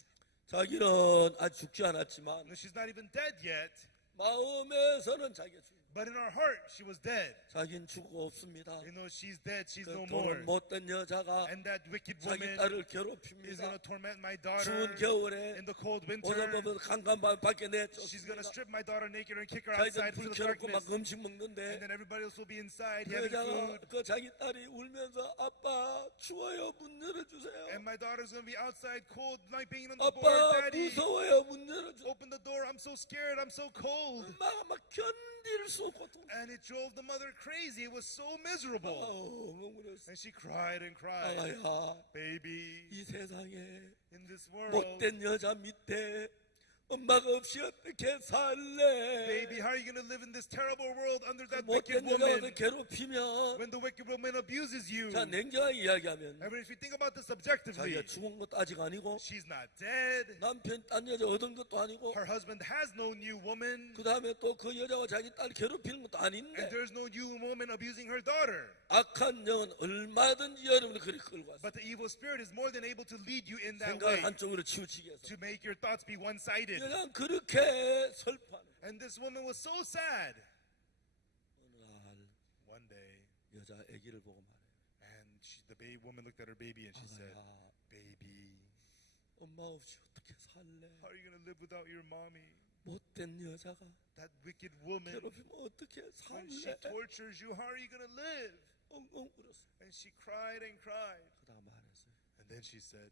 자기는 아직 죽지 않았지만 And she's not even dead yet. 마음에서는 자기가 죽. But in her heart, she was dead. 자기는 죽고 없습니다. You know, she's dead. She's 그 no more. 돈은 못된 여자가 And that wicked 자기 woman 딸을 is going 괴롭힙니다. to torment my daughter 추운 겨울에 in the cold winter. 오늘부터 칸칸 밖에 She's going to 내쫓습니다. strip my daughter naked and kick her 자기들 outside 불 into the 켜놓고 막 darkness. 음식 먹는데 And then everybody else will be inside 그 having 여자가 food. 그 자기 딸이 울면서 아빠 추워요 문 열어주세요. And my daughter's going to be outside cold, like banging on the door. 아빠 Daddy, 무서워요 문 열어주세요. open the door. I'm so scared. I'm so cold. 막 견딜 수 없고 And it drove the mother crazy. It was so miserable. 멍물었어. And she cried and cried. 아가야 Baby, 이 세상에 in this world, 못된 여자 밑에 엄마가 없이 어떻게 살래? baby, how are you going to live in this terrible world under that wicked 못된 여자가 woman 괴롭히면 when the wicked woman abuses you? 자 냉정하게 이야기하면 I mean, if you think about this objectively, 자기가 죽은 것도 아직 아니고 she's not dead. 남편 딴 여자 얻은 것도 아니고 Her husband has no new woman. 그 다음에 또 그 여자가 자기 딸 괴롭히는 것도 And 아닌데 there's no new woman abusing her daughter. 악한 영은 얼마든지 여러분을 그리 끌고 왔어. But the evil spirit is more than able to lead you in that 생각을 way 한쪽으로 치우치게 해서 to make your thoughts be one-sided. 여자는 그렇게 슬퍼하는 거야. And this woman was so sad. 어느 날 One day, 여자 아기를 보고 말해요. and the baby woman looked at her baby and she said, 아가야 "Baby, 엄마 없이 어떻게 살래? how are you going to live without your mommy? 못된 여자가 That wicked woman, 괴롭히면 어떻게 when she 살래? tortures you, how are you going to live?" 엉엉 울었어. And she cried and cried. 그다음 말했어요. And then she said,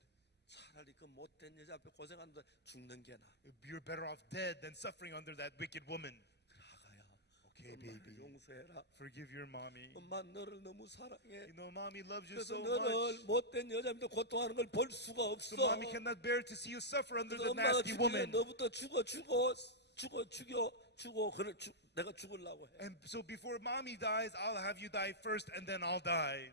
차라리 그 못된 여자 앞에 고생하는데 죽는 게 나. "You're better off dead than suffering under that wicked woman." 그래 아가야. Okay, 엄마를 baby, 용서해라. forgive your mommy. 엄마 너를 너무 사랑해. You know, mommy loves you 그래서 so 너를 much. 못된 여자 밑에 고통하는 걸 볼 수가 없어. So mommy cannot bear to see you suffer under 그래서 the 엄마가 nasty 죽여 woman. 너부터 죽어 그래 내가 죽으려고 해. And so before mommy dies, I'll have you die first and then I'll die.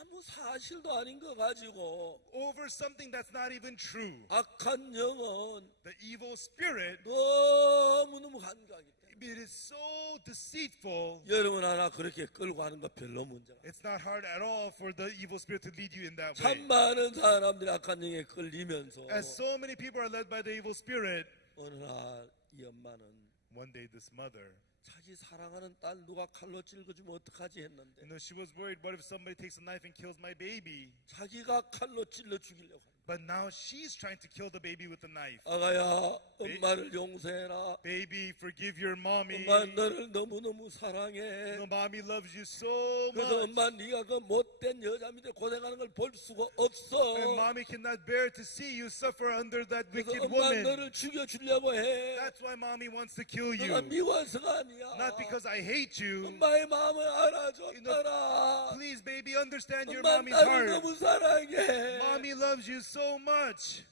아무 사실도 아닌 거 가지고 Over something that's not even true. 악한 영은 The evil spirit, 너무너무 간과하기 때문에 it is so deceitful. 여러분 하나 그렇게 끌고 가는 거 별로 문제가 It's not hard at all for the evil spirit to lead you in that way. 참 많은 사람들이 악한 영에 끌리면서 As so many people are led by the evil spirit, 어느 날 이 엄마는 one day this mother, 자기 사랑하는 딸 누가 칼로 찔러주면 어떡하지 했는데 she was worried, what if somebody takes a knife and kills my baby? 자기가 칼로 찔러 죽이려고 하는 But now she's trying to kill the baby with a knife. 아가야 엄마를 용서해라. Baby, forgive your mommy. 엄마 너를 너무너무 사랑해. No, mommy loves you so 그래서 much. 엄마 네가 그 못된 여자 밑에 고생하는 걸 볼 수가 없어. And mommy cannot bear to see you suffer under that 그래서 wicked 엄마 woman. 너를 죽여주려고 해. That's why mommy wants to kill 내가 you. 미워서가 아니야. Not because I hate you. 엄마의 마음을 알아줬더라. Please, baby, understand your 엄마 mommy's 딸을 heart. 너무 사랑해. Mommy loves you so much.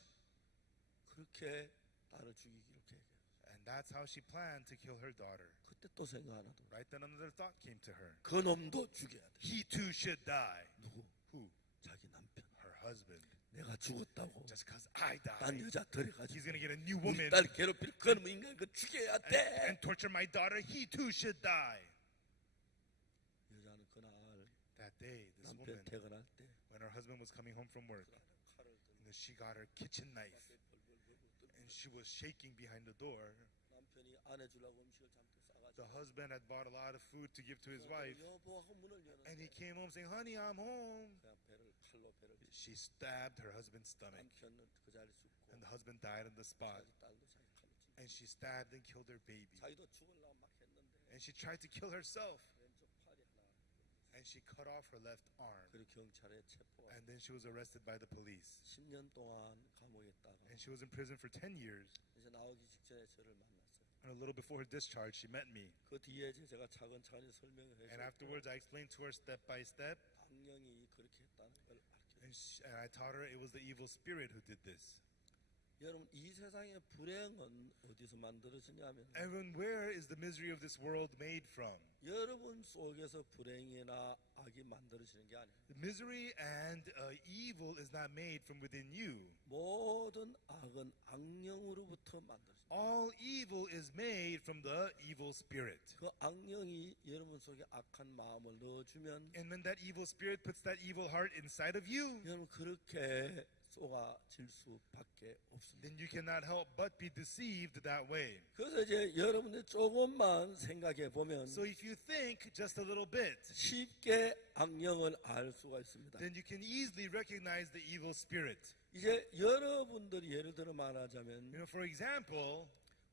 그렇게 딸을 죽이기로 계획해. And that's how she planned to kill her daughter. 그때 또 생각 하나 더. Right then another thought came to her. 그 놈도 죽여야 돼. He too should die. 누구? Who? 자기 남편. Her husband. 내가 죽었다고. Just because I 딴 died, 여자 들여가지고 he's going to get a new 우리 woman 딸 괴롭힐 그놈 인간 그 죽여야 돼. and torture my daughter. He too should die. 여자는 그날 That day, this 남편 woman, 퇴근할 때 when her husband was coming home from work, 칼을 들고 she got her kitchen knife and she was shaking behind the door. 남편이 아내 주려고 음식을 잔뜩 The 싸가지고 husband had bought a lot of food to give to his wife, 여보하고 문을 and he 여는데 came home saying, "Honey, I'm home." 그냥 칼로 배를 찔러. She stabbed her husband's stomach, 남편은 그 자리에 죽고 and the husband died on the spot. 자기 딸도 자기 칼로 찔러. And she stabbed and killed her baby. 자기도 죽으려고 막 했는데 And she tried to kill herself, 왼쪽 팔이 하나 and she cut off her left arm. 그리고 경찰에 체포하고 And then she was arrested by the police. 10년 동안 감옥에 있다가 And she was in prison for 10 years. 이제 나오기 직전에 저를 만났어요. And a little before her discharge, she met me. 그 뒤에 제가 차근차근히 설명을 And 해서 afterwards, I explained to her step by step. 악령이 그렇게 했다는 걸 알게 And I taught her it was the evil spirit who did this. 여러분 이 세상의 불행은 어디서 만들어지냐면 Everyone, where is the misery of this world made from? 여러분 속에서 불행이나 악이 만들어지는 게 아니에요. The misery and evil is not made from within you. 모든 악은 악령으로부터 만들어집니다. All evil is made from the evil spirit. 그 악령이 여러분 속에 악한 마음을 넣어주면 And when that evil spirit puts that evil heart inside of you, 여러분 그렇게 쏘아질 수밖에 없습니다. then you cannot help but be deceived that way. 그래서 이제 여러분들 조금만 생각해 보면 So if you think just a little bit, 쉽게 악령을 알 수가 있습니다. then you can easily recognize the evil spirit. 이제 여러분들이 예를 들어 말하자면 For example,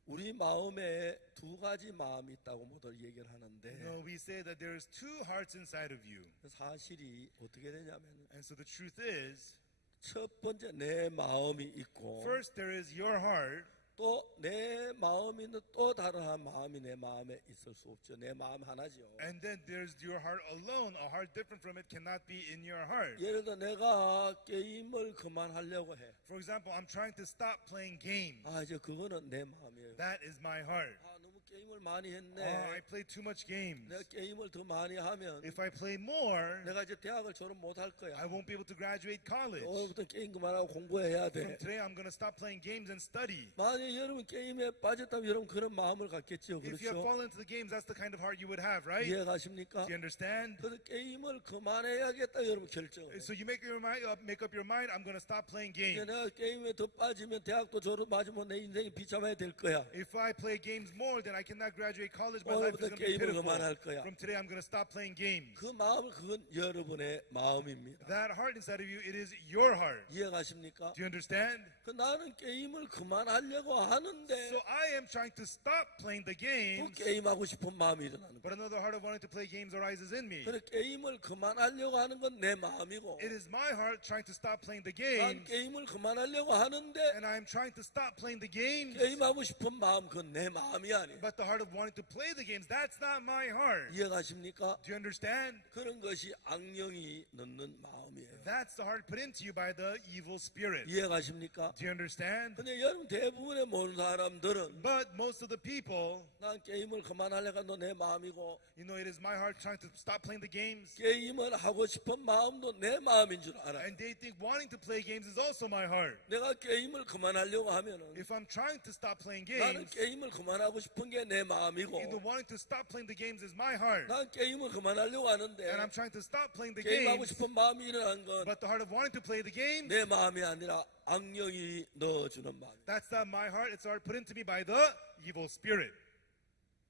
우리 마음에 두 가지 마음이 있다고 모두 얘기를 하는데 we say that there's two hearts inside of you. 사실이 어떻게 되냐면 And so the truth is, 첫 번째 내 마음이 있고 first there is your heart, 또 내 마음이 있는 또 다른 한 마음이 내 마음에 있을 수 없죠. 내 마음 하나죠. and then there's your heart alone. A heart different from it cannot be in your heart. 예를 들어 내가 게임을 그만하려고 해. For example, I'm trying to stop playing games. 아 이제 그거는 내 마음이에요. That is my heart. 아 너무 게임을 많이 I 했네. play too much games. 내가 게임을 더 많이 하면 If I play more, 내가 이제 대학을 졸업 못 할 거야. I won't be able to graduate college. 오늘부터 게임 그만하고 공부해야 From 돼. today, I'm going to stop playing games and study. 만약 여러분 게임에 빠졌다면 여러분 그런 마음을 갖겠죠. If you have 그렇죠? fallen into the games, that's the kind of heart you would have, right? 이해가십니까? Do you understand? 그래서 게임을 그만해야겠다 여러분 결정을 해. So you make up your mind. I'm going to stop playing 이제 games. 내가 게임에 더 빠지면 대학도 졸업 맞으면 내 인생이 비참해야 될 거야. If I play games more, then I cannot graduate college. My life is 오늘부터 going to be 게임을 pitiful. 그만할 거야. From today, I'm going to stop playing games. 그 마음은 그건 여러분의 마음입니다. That heart inside of you, it is your heart. 이해가십니까? Do you understand? 그 나는 게임을 그만하려고 하는데 So I am trying to stop playing the 또 games, 게임하고 싶은 마음이 일어나는 거야. but another heart of wanting to play games arises in me. 그래 게임을 그만하려고 하는 건 내 마음이고 It is my heart trying to stop playing the 난 games, 게임을 그만하려고 하는데 and I am trying to stop playing the games, 게임하고 싶은 마음 그건 내 마음이 아니에요. but the heart of wanting to play the games, that's not my heart. 이해가십니까? Do you understand? 그런 것이 악령이 넣는 마음이에요. That's the heart put into you by the evil spirit. 이해가십니까? Do you understand? 근데 여러분 대부분의 모든 사람들은 But most of the people, 난 게임을 그만하려고 하는 내 마음이고 it is my heart trying to stop playing the games, 게임을 하고 싶은 마음도 내 마음인 줄 알아. and they think wanting to play games is also my heart. 내가 게임을 그만하려고 하면은 If I'm trying to stop playing 나는 games, 게임을 그만하고 싶은 게 내 마음이고 wanting to stop playing the games is my heart. 난 게임을 그만하려고 하는데 And I'm trying to stop playing the 게임하고 games, 싶은 마음이 일어난 건 but the heart of wanting to play the games, 내 마음이 아니라 악령이 넣어주는 마음. that's not my heart. It's a heart put into me by the evil spirit.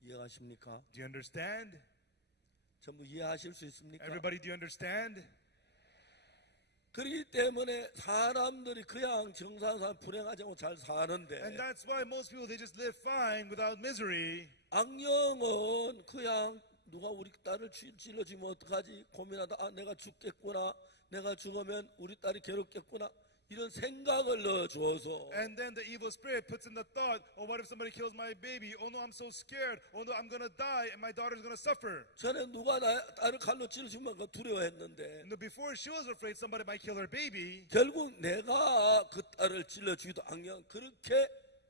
이해가십니까? Do you understand? 전부 이해하실 수 있습니까? Everybody, do you understand? 그렇기 때문에 사람들이 그냥 정상상 불행하지 않고 잘 And 사는데 that's why most people, they just live fine without misery. 악령은 그냥 누가 우리 딸을 찔러주면 어떡하지 고민하다 아 내가 죽겠구나 내가 죽으면 우리 딸이 괴롭겠구나 이런 생각을 넣어줘서 And then the evil spirit puts in the thought, oh, what if somebody kills my baby? Oh no, I'm so scared. Oh no, I'm going to die and my daughter's going to suffer. 전에 누가 나 딸을 칼로 찔러주면 그 두려워했는데 And before she was afraid somebody might kill her baby, 결국 내가 그 딸을 찔러주기도 악령 그렇게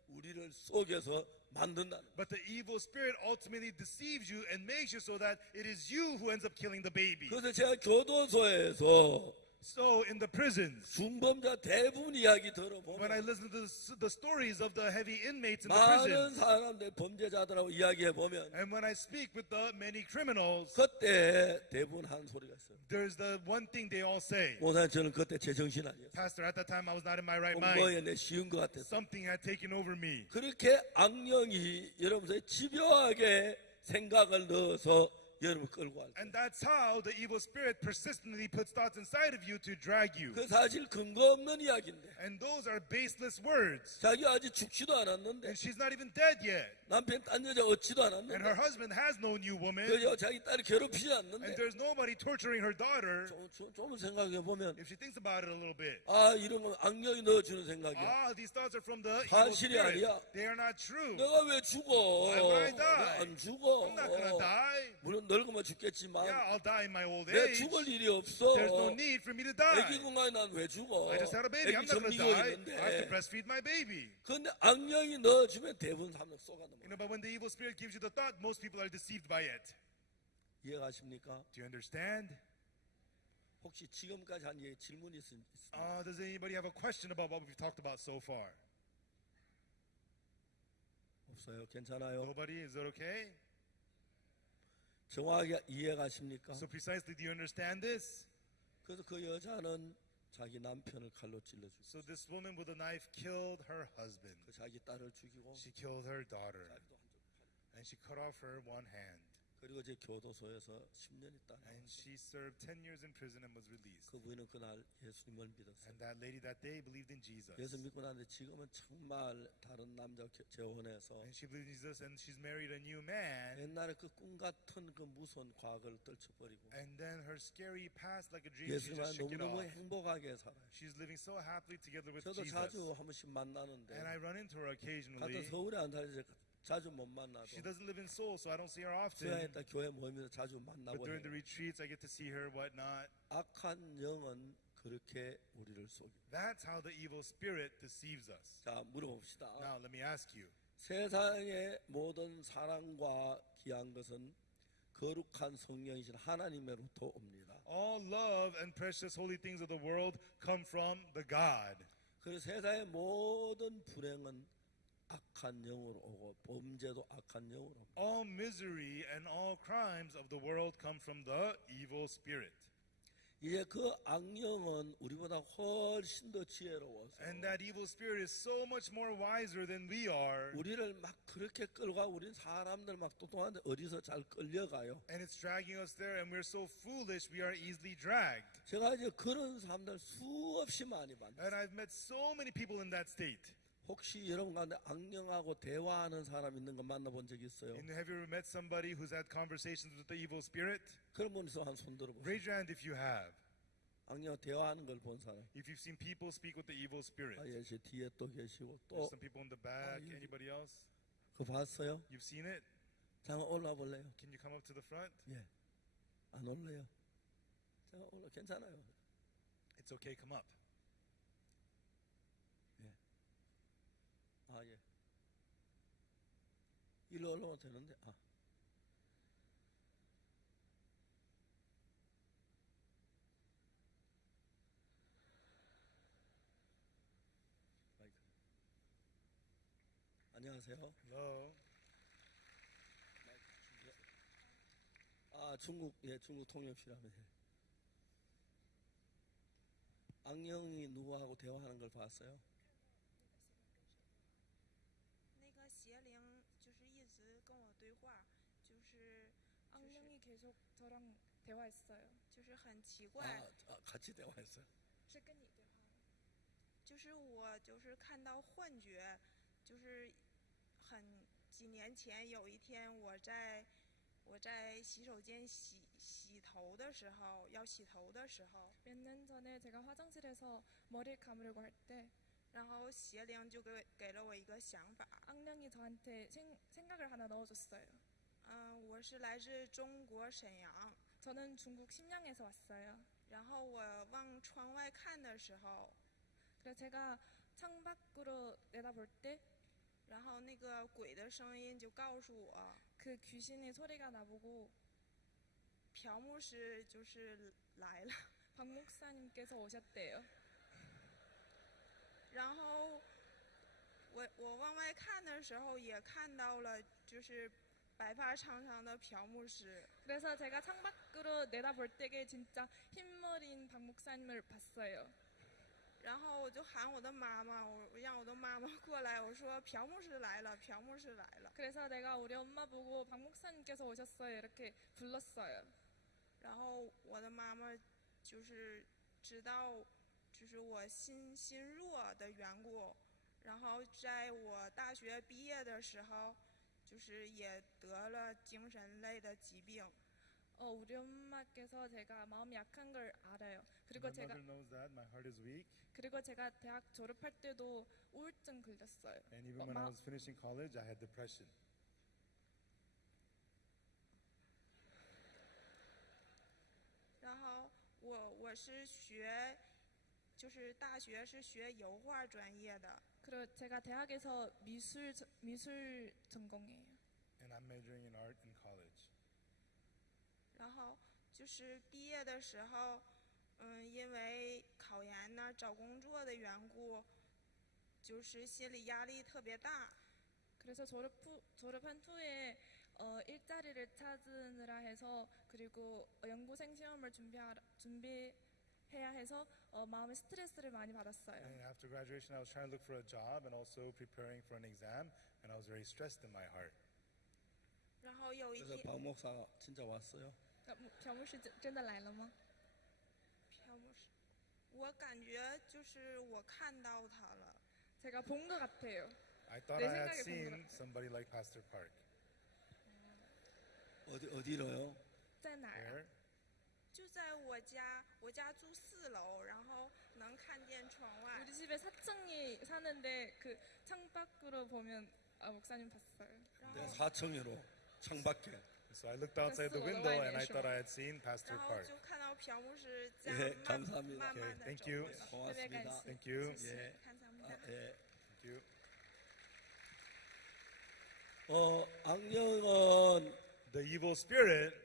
우리를 속여서 만든다는 but the evil spirit ultimately deceives you and makes you so that it is you who ends up killing the baby. 그래서 제가 교도소에서 So in the prisons, 중범자 대부분 이야기 when I 들어보면 listen to the stories of the heavy inmates in the 많은 prison, 사람들 범죄자들하고 이야기해보면 and when I speak with the many criminals, 그때 대부분 하는 소리가 있어요. there's the one thing they all say. 목사님 저는 그때 제정신 아니었어요. Pastor, at that time I was not in my right mind. 공부에 내 쉬운 것 같았어요. Something had taken over me. 그렇게 악령이 여러분의 집요하게 생각을 넣어서 여러분 끌고 갈 거예요. And that's how the evil spirit persistently puts thoughts inside of you to drag you. 그 사실 근거 없는 이야기인데 And those are baseless words. 자기 아직 죽지도 않았는데 And she's not even dead yet. 남편 딴 여자 얻지도 And her 않았는데 husband has no new woman. 그 자기 딸이 괴롭히지 And 않는데 there's nobody torturing her daughter. 좀 생각해보면 If she thinks about it a little bit. 아 이런 건 악령이 넣어주는 생각이야. These thoughts are from the evil 사실이 spirit. 아니야. They are not true. 내가 왜 죽어? Why would I die? 내가 안 죽어. I'm not gonna die. 물론 늙으면 죽겠지만 Yeah, I'll die in my old 내 age. 죽을 일이 없어. There's no need for me to 애기 die. 건강에 난 왜 죽어? I just had a baby. I'm 애기 not gonna 젖이고 die. I have to 있는데. breastfeed my baby. 그런데 악령이 넣어주면 대부분 사람 쏘가는 거야. But when the evil spirit gives you the thought, most people are deceived by it. 이해가십니까? Do you understand? 혹시 지금까지 한 얘기 질문이 있습니까? Does anybody have a question about what we've talked about so far? 없어요. 괜찮아요. Nobody? Is that okay? 정확하게 이해가십니까? So precisely, do you understand this? 그래서 그 여자는 자기 남편을 칼로 찔러 죽이고 So this woman with a knife killed her husband. 그 자기 딸을 죽이고 She killed her daughter. 자기도 한쪽 팔. And she cut off her one hand. 그리고 제 교도소에서 10년 있다. And she served 10 years in prison and was released. 그 부인은 그날 예수님을 믿었어요. And that lady that day believed in Jesus. 예수 믿고 나는데 지금은 정말 다른 남자 재혼해서 And she believed in Jesus and she's married a new man. 옛날에 그 꿈 같은 그 무서운 과거를 떨쳐버리고 And then her scary past like a dream, she 예수님과 just shook it 너무너무 off. 행복하게 살아요. She's living so happily together with 저도 Jesus. 자주 한 번씩 만나는데 And I run into her 같은 occasionally. 서울에 안 살지 자주 못 만나도 She doesn't live in Seoul, so I don't see her 수양에 often. 있다 교회 모임에서 자주 But 만나고 during the 해요. retreats, I get to see her, whatnot. 악한 영은 그렇게 우리를 속입니다. That's how the evil spirit deceives us. 자, 물어봅시다. Now, let me ask you. 세상의 모든 사랑과 귀한 것은 거룩한 성령이신 하나님으로부터 옵니다. All love and precious holy things of the world come from the God. 그리고 세상의 모든 불행은 악한 영으로 오고 범죄도 악한 영으로 옵니다. All misery and all crimes of the world come from the evil spirit. 이제 그 악령은 우리보다 훨씬 더 지혜로워서 And that evil spirit is so much more wiser than we are. 우리를 막 그렇게 끌고 우린 사람들 막 똑똑한데 어디서 잘 끌려가요. And it's dragging us there, and we're so foolish, we are easily dragged. 제가 이제 그런 사람들 수없이 많이 봤는데 And I've met so many people in that state. 혹시 여러분 가운데 악령하고 대화하는 사람 있는 거 만나본 적 있어요? And have you ever met somebody who's had conversations with the evil spirit? 그런 분 있으면 한 손 들어보세요. Raise your hand if you have. 악령 대화하는 걸 본 사람. If you've seen people speak with the evil spirit. 아, 예, 제 뒤에 또 계시고 또 There's some people in the back. you- Anybody else? 그거 봤어요? You've seen it? 잠깐 올라 볼래요? Can you come up to the front? 예. 안 올래요? 잠깐 올라 괜찮아요. It's okay, come up. 아, 예. 일로 올라오면 되는데. 아. 마이크. 안녕하세요. Hello. 아, 중국 통역실하면 악령이 누구하고 대화하는 걸 봤어요? 那个邪灵就是一直跟我对话，就是就是 악령이 계속 저랑 대화했어요. 就是很奇怪， 같이 대화했어요. 是跟你对话的。就是我就是看到幻觉，就是几年前有一天我在洗手间洗头的时候，要洗头的时候， 몇 년 전에 제가 화장실에서 머리를 감으려고 할 때 然后邪灵就给了我一个想法， 악령이 저한테 생각을 하나 넣어줬어요. 我是来自中国沈阳， 저는 중국 심양에서 왔어요. 然后我往窗外看的时候， 그래서 제가 창밖으로 내다볼 때 然后那个鬼的声音就告诉我， 그 귀신의 소리가 나보고 朴牧师就是来了。 박 목사님께서 오셨대요. 然后我往外看的时候也看到了，就是白发苍苍的朴牧师。 그래서 제가 창밖으로 내다볼 때에 진짜 흰머리인 박 목사님을 봤어요. 然后我就喊我的妈妈，我让我的妈妈过来，我说朴牧师来了，朴牧师来了。 그래서 내가 우리 엄마 보고 박 목사님께서 오셨어요 이렇게 불렀어요. 然后我的妈妈就是知道，就是我心弱的缘故，然后在我大学毕业的时候，就是也得了精神类的疾病。 우리 엄마께서 제가 마음이 약한 걸 알아요. 그리고 My 제가 mother knows that. My heart is weak. 그리고 제가 대학 졸업할 때도 우울증 걸렸어요. And even when I was finishing college, I had depression. 然后我是学，就是大学是学油画专业的， 그리고 제가 대학에서 미술 전공이에요. And I'm majoring in art in college. 然后就是毕业的时候，因为考研呢、找工作的缘故，就是心理压力特别大。 그래서 졸업한 후에 일자리를 찾으느라 해서 그리고 연구생 시험을 준비하느라 해야 해서 마음에 스트레스를 많이 받았어요. And after graduation, I was trying to look for a job and also preparing for an exam, and I was very stressed in my heart. 然后有一 그래서 天， 박 목사가 진짜 왔어요. 朴牧师真的来了吗？朴牧师，我感觉就是我看到他了， 제가 본 것 같아요. I thought 내 I had 생각에 seen 본 것 같아요. somebody like Pastor Park. 어디로요? 在哪儿啊？ Where? 就在我家，我家住4楼，然后能看见窗外。 우리 집에 4층이 사는데 그 창밖으로 보면 목사님 봤어요. 然 내 后 4층으로 창밖에. So I looked outside the That's the window one and I I thought I had seen Pastor 然后 Park. 就看到朴牧师这 예 样 감사합니다. 慢慢 Okay, 的 thank 走 you. 过去。 고맙습니다. Thank you. 예. 감사합니다. 예. Thank you. 악령은 The evil spirit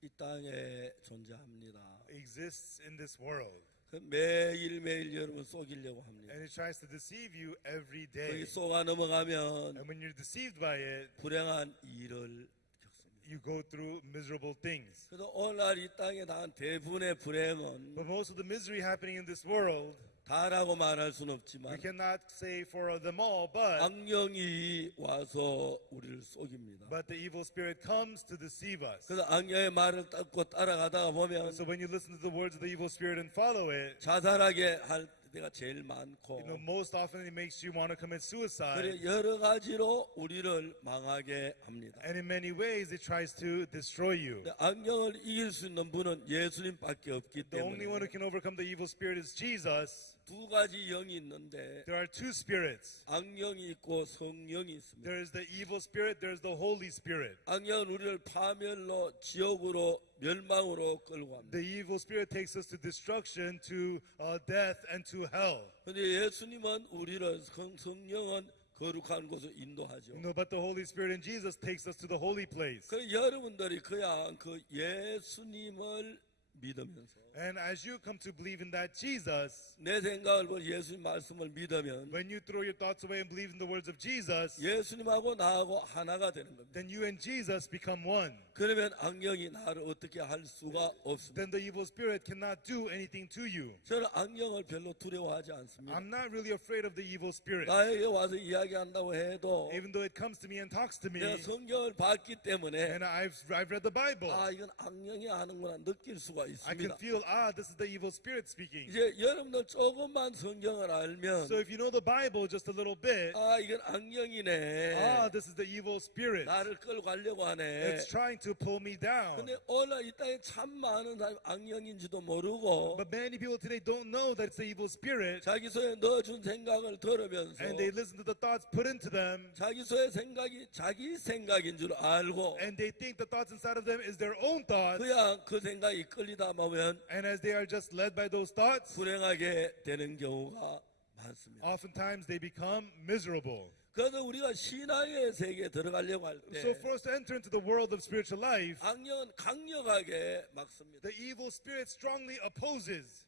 이 땅에 존재합니다. exists in this world, 그 매일매일 여러분 속이려고 합니다. and it tries to deceive you every 거기 day. 속아 넘어가면 And when you're deceived by it, 불행한 일을 겪습니다. you go through miserable things. 그래서 오늘날 이 땅에 당한 대부분의 불행은 But most of the misery happening in this world, 다라고 말할 수는 we 없지만 cannot say for them all, but 악령이 와서 우리를 속입니다. the evil spirit comes to deceive us. 그래서 악령의 말을 듣고 따라가다가 보면 So when you listen to the words of the evil spirit and follow it, 자살하게 할 때가 제일 많고 most often it makes you want to commit suicide. 그래 여러 가지로 우리를 망하게 합니다. And in many ways, it tries to destroy you. 근데 악령을 이길 수 있는 분은 예수님밖에 없기 The only one who 때문에 can overcome the evil spirit is Jesus. 두 가지 영이 있는데 There are two spirits. 악령이 있고 성령이 있습니다. There is the evil spirit, there is the Holy Spirit. 악령은 우리를 파멸로 지옥으로 멸망으로 끌고 갑니다. The evil spirit takes us to destruction, to death, and to hell. 근데 예수님은 우리를 성령은 거룩한 곳으로 인도하죠. But the Holy Spirit in Jesus takes us to the holy place. 그 여러분들이 그냥 그 예수님을 믿으면서 And as you come to believe in that Jesus, 내 생각을 볼 예수님 말씀을 믿으면 when you throw your thoughts away and believe in the words of Jesus, 예수님하고 나하고 하나가 되는 겁니다. then you and Jesus become one. 그러면 악령이 나를 어떻게 할 수가 없습니다. Then the evil spirit cannot do anything to you. 저는 악령을 별로 두려워하지 않습니다. I'm not really afraid of the evil spirit. 나에게 와서 이야기한다고 해도 Even though it comes to me and talks to me, 내가 성경을 봤기 때문에 and I've read the Bible, 아 이건 악령이 하는구나 느낄 수가 I can 있습니다. feel, this is the evil spirit speaking. 이제 여러분들 조금만 성경을 알면 So if you know the Bible just a little bit, 아 이건 악령이네. this is the evil spirit. 나를 끌고 가려고 하네. It's trying to pull me down. 근데 오늘 이 땅에 참 많은 사람이 악령인지도 모르고 But many people today don't know that it's the evil spirit, 자기 손에 넣어준 생각을 들으면서 and they listen to the thoughts put into them, 자기 손의 생각이 자기 생각인 줄 알고 and they think the thoughts inside of them is their own thoughts. 그냥 그 생각이 끌리다 보면 And as they are just led by those thoughts, 불행하게 되는 경우가 많습니다. oftentimes they become miserable. 그래서 우리가 신앙의 세계에 들어가려고 할 때 So for us to enter into the world of spiritual life, 악령은 강력하게 막습니다. the evil spirit strongly opposes.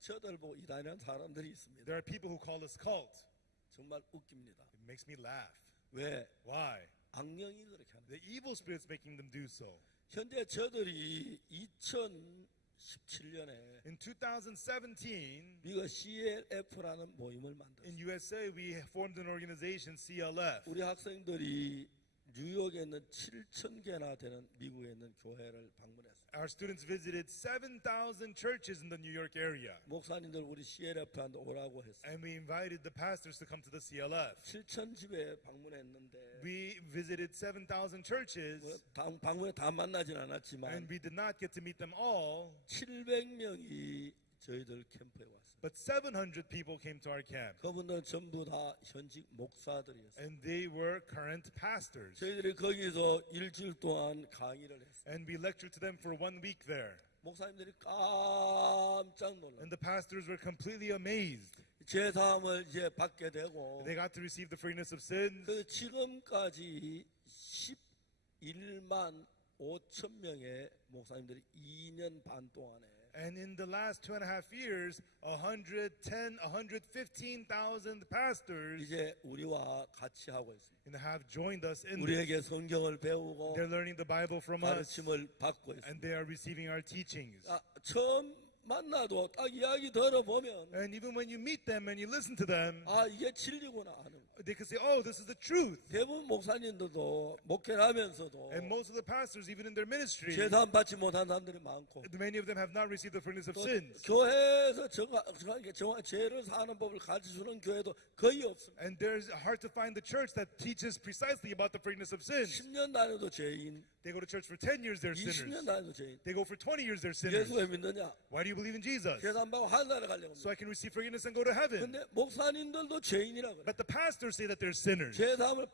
저들 보고 이단이라는 사람들이 있습니다. There are people who call us cult. 정말 웃깁니다. It makes me laugh. 왜? Why? 악령이 그렇게 하는 거예요. The evil spirit's making them do so. 현재 저들이 2017년에 In 2017, 미국 CLF라는 모임을 in 만들었어요. USA, we formed an organization, CLF. 우리 학생들이 뉴욕에 있는 7,000개나 되는 미국에 있는 교회를 방문했어요. Our students visited 7,000 churches in the New York area. 목사님들 우리 CLF한테 오라고 했어요. And we invited the pastors to come to the CLF. 7,000집에 방문했는데 We visited 7,000 churches, 방문에 다 만나진 and 않았지만 we did not get to meet them all, 700명이 저희들 캠프에 왔어요. but 700 people came to our camp. 그분들은 전부 다 현직 목사들이었어요. And they were current pastors. 저희들이 거기서 일주일 동안 강의를 했어요. And we lectured to them for 1 week there. 목사님들이 깜짝 놀랐어요. And the pastors were completely amazed. 제사함을 이제 받게 되고 They got to receive the forgiveness of sins. 그 지금까지 11만 5천 명의 목사님들이 2년 반 동안에 And in the last 2.5 years, 115,000 pastors 이제 우리와 같이 하고 있습니다. have joined us in this. 우리에게 성경을 배우고 They're learning the Bible from us, 가르침을 받고 and 있습니다. they are receiving our teachings. 처음 만나도 딱 이야기 들어보면 And even when you meet them and you listen to them, 아 이게 진리구나 하는 거예요. they can say, oh, this is the truth. 대부분 목사님들도 목회를 하면서도 And most of the pastors, even in their ministry, 제단 받지 못한 사람들이 많고 many of them have not received the forgiveness of 또 sins. 교회에서 정확하게 죄를 사는 법을 가르쳐주는 교회도 거의 없습니다. And there's hard to find the church that teaches precisely about the forgiveness of sins. 10년 다녀도 죄인, They go to church for 10 years, they're 20년 sinners. 다녀도 죄인. They go for 20 years, they're sinners. 예수 왜 믿느냐? Why do you believe in Jesus? 계산 받고 하늘나라 가려고 So 합니다. I can receive forgiveness and go to heaven. 근데 목사님들도 죄인이라 그래. But the pastors say that they're sinners. 죄담을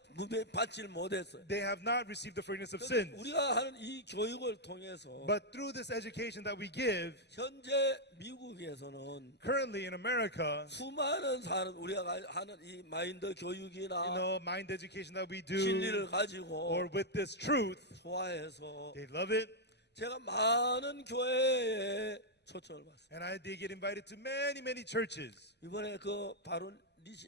받질 못했어요. They have not received the forgiveness of sins. 우리가 하는 이 교육을 통해서 But through this education that we give, 현재 미국에서는 currently in America, 수많은 사람 우리가 하는 이 마인드 교육이나 mind education that we do, 진리를 가지고 or with this truth, 좋아해서 they love it. 제가 많은 교회에 초청을 받았어요. They get invited to many, many churches. 이번에 그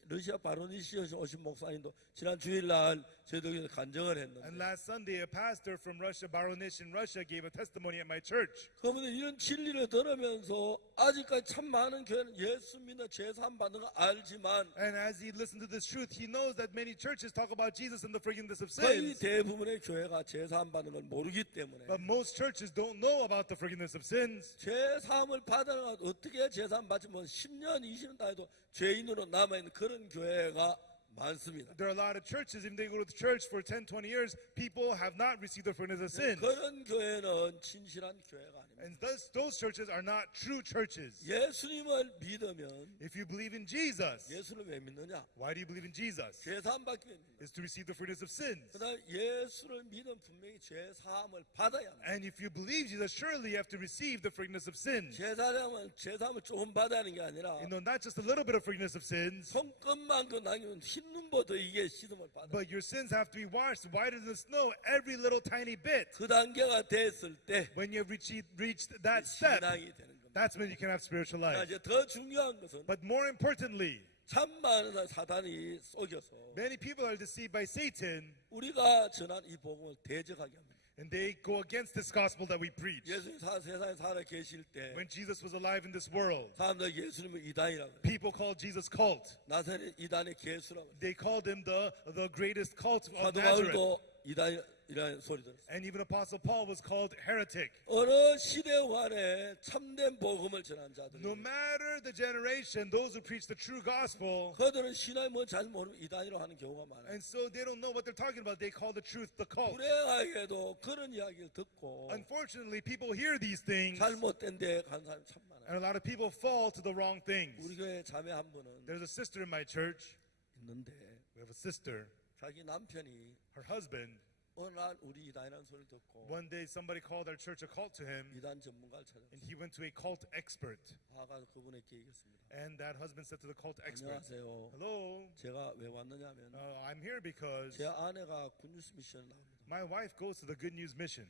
러시아 바로니시에 오신 목사님도 지난 주일날 저희들에게 간증을 And 했는데 last Sunday, a pastor from Russia, Baronish in Russia, gave a testimony at my church. 그러면 이런 진리를 들으면서 아직까지 참 많은 교회는 예수 믿는 죄사함 받는 거 알지만 And as he listened to this truth, he knows that many churches talk about Jesus and the forgiveness of 거의 sins. 대부분의 교회가 죄사함 받는 걸 모르기 때문에 But most churches don't know about the forgiveness of sins. 죄사함을 받으는 건 어떻게 죄사함 받지 뭐 10년 20년 다 해도 죄인으로 남아있는 그런 교회가 많습니다. There are a lot of churches, if they go to church for 10, 20 years, people have not received the forgiveness of sins. 그런 교회는 진실한 교회가 아닙니다. And those churches are not true churches. 예수님을 믿으면 If you believe in Jesus, 예수를 왜 믿느냐? why do you believe in Jesus? 죄사함 받기 위해 믿는 Is to receive the forgiveness of sins. 그다음 예수를 믿으면 분명히 죄사함을 받아야 합니다. And if you believe Jesus, surely you have to receive the forgiveness of sins. 죄사함을 조금 받아야 하는 게 아니라 Not just a little bit of forgiveness of sins, 손끝만큼 남기면 흰 눈보다 이게 씻음을 받아. but your sins have to be washed whiter than snow, every little tiny bit. 그 단계가 됐을 때 When you have reached that step, 신앙이 되는 겁니다. that's when you can have spiritual 자, life. 이제 더 중요한 것은 But more importantly, 참 많은 사단이 속여서 many people are deceived by Satan, 우리가 전한 이 복음을 대적하게 합니다. and they go against this gospel that we preach. 예수님 세상에 살아 계실 때 When Jesus was alive in this world, 사람들 예수님을 이단이라고 해요. people called Jesus cult. 나사렛 이단의 개수라고 해요. They called him the greatest cult of 사도 Nazareth. 바울도 이단이라는 소리 들었어요. And even Apostle Paul was called heretic. 어느 시대관에 참된 복음을 전한 자들, No matter the generation, those who preach the true gospel, 그들은 신앙이 뭘 잘 모르면 이단이라고 하는 경우가 많아요. and so they don't know what they're talking about. They call the truth the cult. 불행하게도 그런 이야기를 듣고 Unfortunately, people hear these things, 잘못된 데 간 사람이 참 많아요. and a lot of people fall to the wrong things. 우리 교회 자매 한 분은 There's a sister in my church. 있는데 We have a sister. 자기 남편이 Her husband, 어느 날 우리 이단이라는 소리를 듣고 one day somebody called our church a cult to him, 이단 전문가를 찾았어요. and he went to a cult expert. 아가 그분에게 얘기했습니다. And that husband said to the cult expert, 안녕하세요. hello, 제가 왜 왔느냐면 I'm here because 제 아내가 굿뉴스 미션을 나옵니다. my wife goes to the Good News Mission.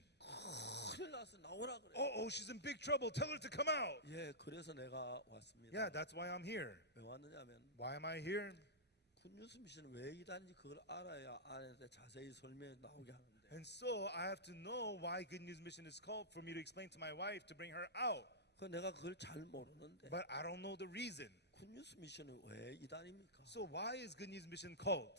큰일 났어 나오라 그래. Oh, she's in big trouble. Tell her to come out. 예, 그래서 내가 왔습니다. Yeah, that's why I'm here. 왜 왔느냐면 Why am I here? 굿뉴스 미션은 왜 이단인지 그걸 알아야 아내한테 자세히 설명해 나오게 하는데 And so I have to know why Good News Mission is called for me to explain to my wife to bring her out. 그 내가 그걸 잘 모르는데 But I don't know the reason. 굿뉴스 미션은 왜 이단입니까? So why is Good News Mission cult?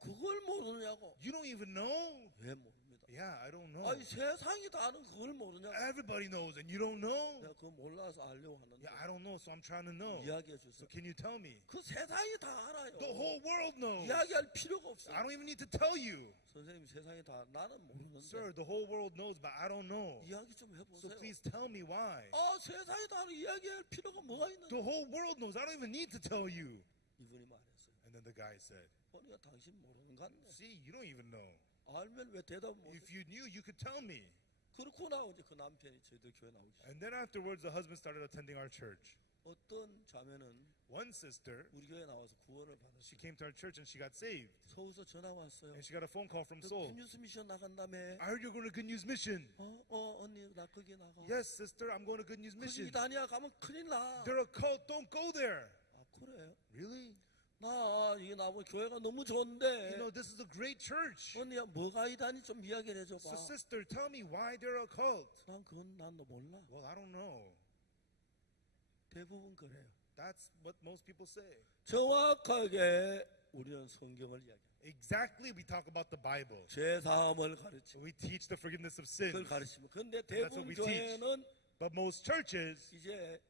그걸 모르냐고. You don't even know? 왜 모릅니다. Yeah, I don't know. 아니 세상이 다 아는 그걸 모르냐고. Everybody knows and you don't know? 내가 그거 몰라서 알려고 하는데 Yeah, I don't know, so I'm trying to know. 이야기해 So 주세요. can you tell me? 그 세상이 다 알아요. The whole world knows. 이야기할 필요가 없어. I don't even need to tell you. 선생님 세상이 다 나는 모르는데 Sir, the whole world knows, but I don't know. 이야기 좀 So 해보세요. please tell me why. 세상이 다 아는 이야기할 필요가 뭐가 있는데 The whole world knows. I don't even need to tell you. 이분이 말했어요. And then the guy said, 보니까 당신 모르는 것 같네. see, you don't even know. 알면 왜 대답 못해? If you knew, you could tell me. 그렇구나. 이제 그 남편이 저희들 교회 나오기 시작. And then afterwards, the husband started attending our church. 어떤 자매는 One sister, 우리 교회 나와서 구원을 she 받았어요. came to our church and she got saved. 서울서 전화 왔어요. And she got a phone call from 너 Seoul. 굿뉴스 미션 나간다며. I heard you're going to Good News Mission. 언니 나 거기 나가. Yes, sister, I'm going to Good News 거기 Mission. 이단이야 가면 큰일 나. They're a cult. Don't go there. 그래? Really? 나 이게 나보고 교회가 너무 You 좋은데. know, this is a great church. 언니야 뭐가 이단이 좀 이야기를 해줘봐. So, sister, tell me why they're a cult. 난 그건 난도 몰라. Well, I don't know. 대부분 그래요. That's what most people say. 정확하게 우리는 성경을 이야기해요. Exactly, we talk about the Bible. 죄 사함을 가르치고 We teach the forgiveness of 그걸 sins. 가르치면 근데 That's what 대부분 we teach. 교회는 But most churches, 이제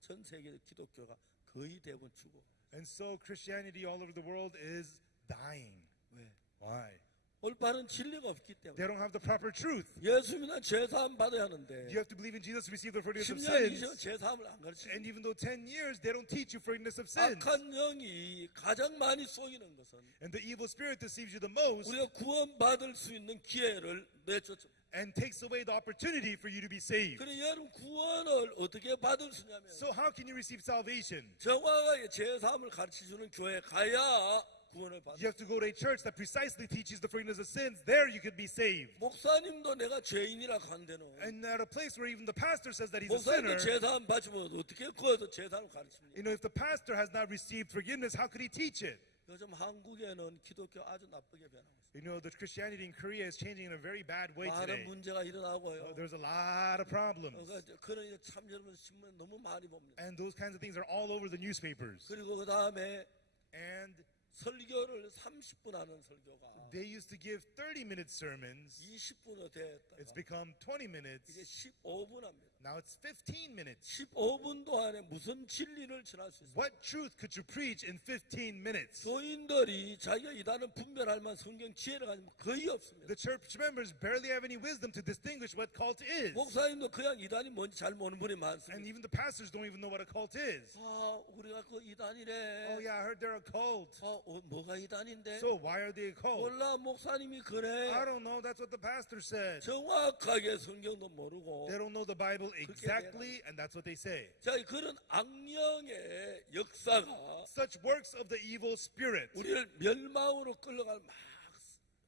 전 세계 기독교가 거의 대부분 죽어. and so Christianity all over the world is dying. 왜? Why? 올바른 진리가 없기 They 때문에. don't have the proper truth. 예수 믿는 죄 사함 받아야 하는데 You have to believe in Jesus to receive the forgiveness of 10년, 20년 sins. 죄 사함을 안 가르치고 And even though 10 years, they don't teach you forgiveness of sins. 악한 영이 가장 많이 속이는 것은 And the evil spirit deceives you the most 우리가 구원받을 수 있는 기회를 내쫓죠. and takes away the opportunity for you to be saved. 그래 여러분 구원을 어떻게 받을 수 있냐면 So how can you receive salvation? 정확하게 죄 사함을 가르쳐주는 교회 가야 구원을 받아. You have to go to a church that precisely teaches the forgiveness of sins. There you could be saved. 목사님도 내가 죄인이라 간대는 And at a place where even the pastor says that he's a 목사님도 sinner, 죄 사함 받으면 어떻게 거기서 죄 사함을 가르칩니까? if the pastor has not received forgiveness, how could he teach it? 요즘 한국에는 기독교 아주 나쁘게 변하고 있어요. The Christianity in Korea is changing in a very bad way 많은 today. 문제가 일어나고요. There's a lot of problems. 그런 참 여러분 신문 너무 많이 봅니다. And those kinds of things are all over the newspapers. 그리고 그 다음에 And 설교를 30분 하는 설교가 they used to give 30-minute sermons. 20분으로 It's 됐다가 become 20 이제 minutes. 15분 합니다. Now it's 15 minutes. 15분 동안에 무슨 진리를 전할 수 있어요? What truth could you preach in 15 minutes? 교인들이 자기가 이단을 분별할 만한 성경 지혜를 가지고 거의 없습니다. The church members barely have any wisdom to distinguish what cult is. 목사님도 그냥 이단이 뭔지 잘 모르는 분이 And 많습니다. even the pastors don't even know what a cult is. 아, 우리가 그 이단이래. Oh yeah, I heard they're a cult. 뭐가 이단인데? So why are they a cult? 몰라, 목사님이 그래. I don't know. That's what the pastor said. 정확하게 성경도 모르고. They don't know the Bible exactly, and that's what they say. 자, 그런 악령의 역사가 Such works of the evil spirit 우리를 멸망으로 끌려갈 막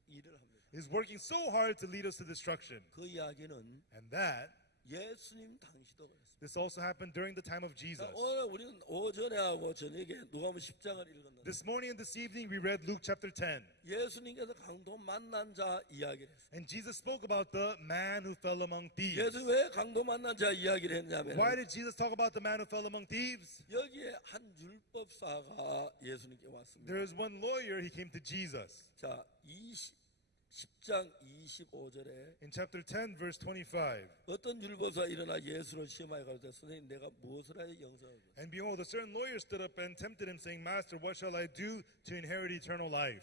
일을 합니다. is working so hard to lead us to destruction. 그 이야기는 And that, 예수님 당시도 그랬습니다. this also happened during the time of Jesus. 자, 오늘 우리는 오전에 하고 저녁에 누가복음 10장을 읽었는데 This morning and this evening we read Luke chapter 10. 예수님께서 강도 만난 자 이야기를 했어요. And Jesus spoke about the man who fell among thieves. 예수 왜 강도 만난 자 이야기를 했냐면 Why did Jesus talk about the man who fell among thieves? 여기에 한 율법사가 예수님께 왔습니다. There is one lawyer, he came to Jesus. 자, 10장 25절에 In chapter 10, verse 25. 어떤 율법사가 일어나 예수를 시험하여 가로되 선생님 내가 무엇을 하여 영생을 얻으리까? And behold, a certain lawyer stood up and tempted him, saying, Master, what shall I do to inherit eternal life?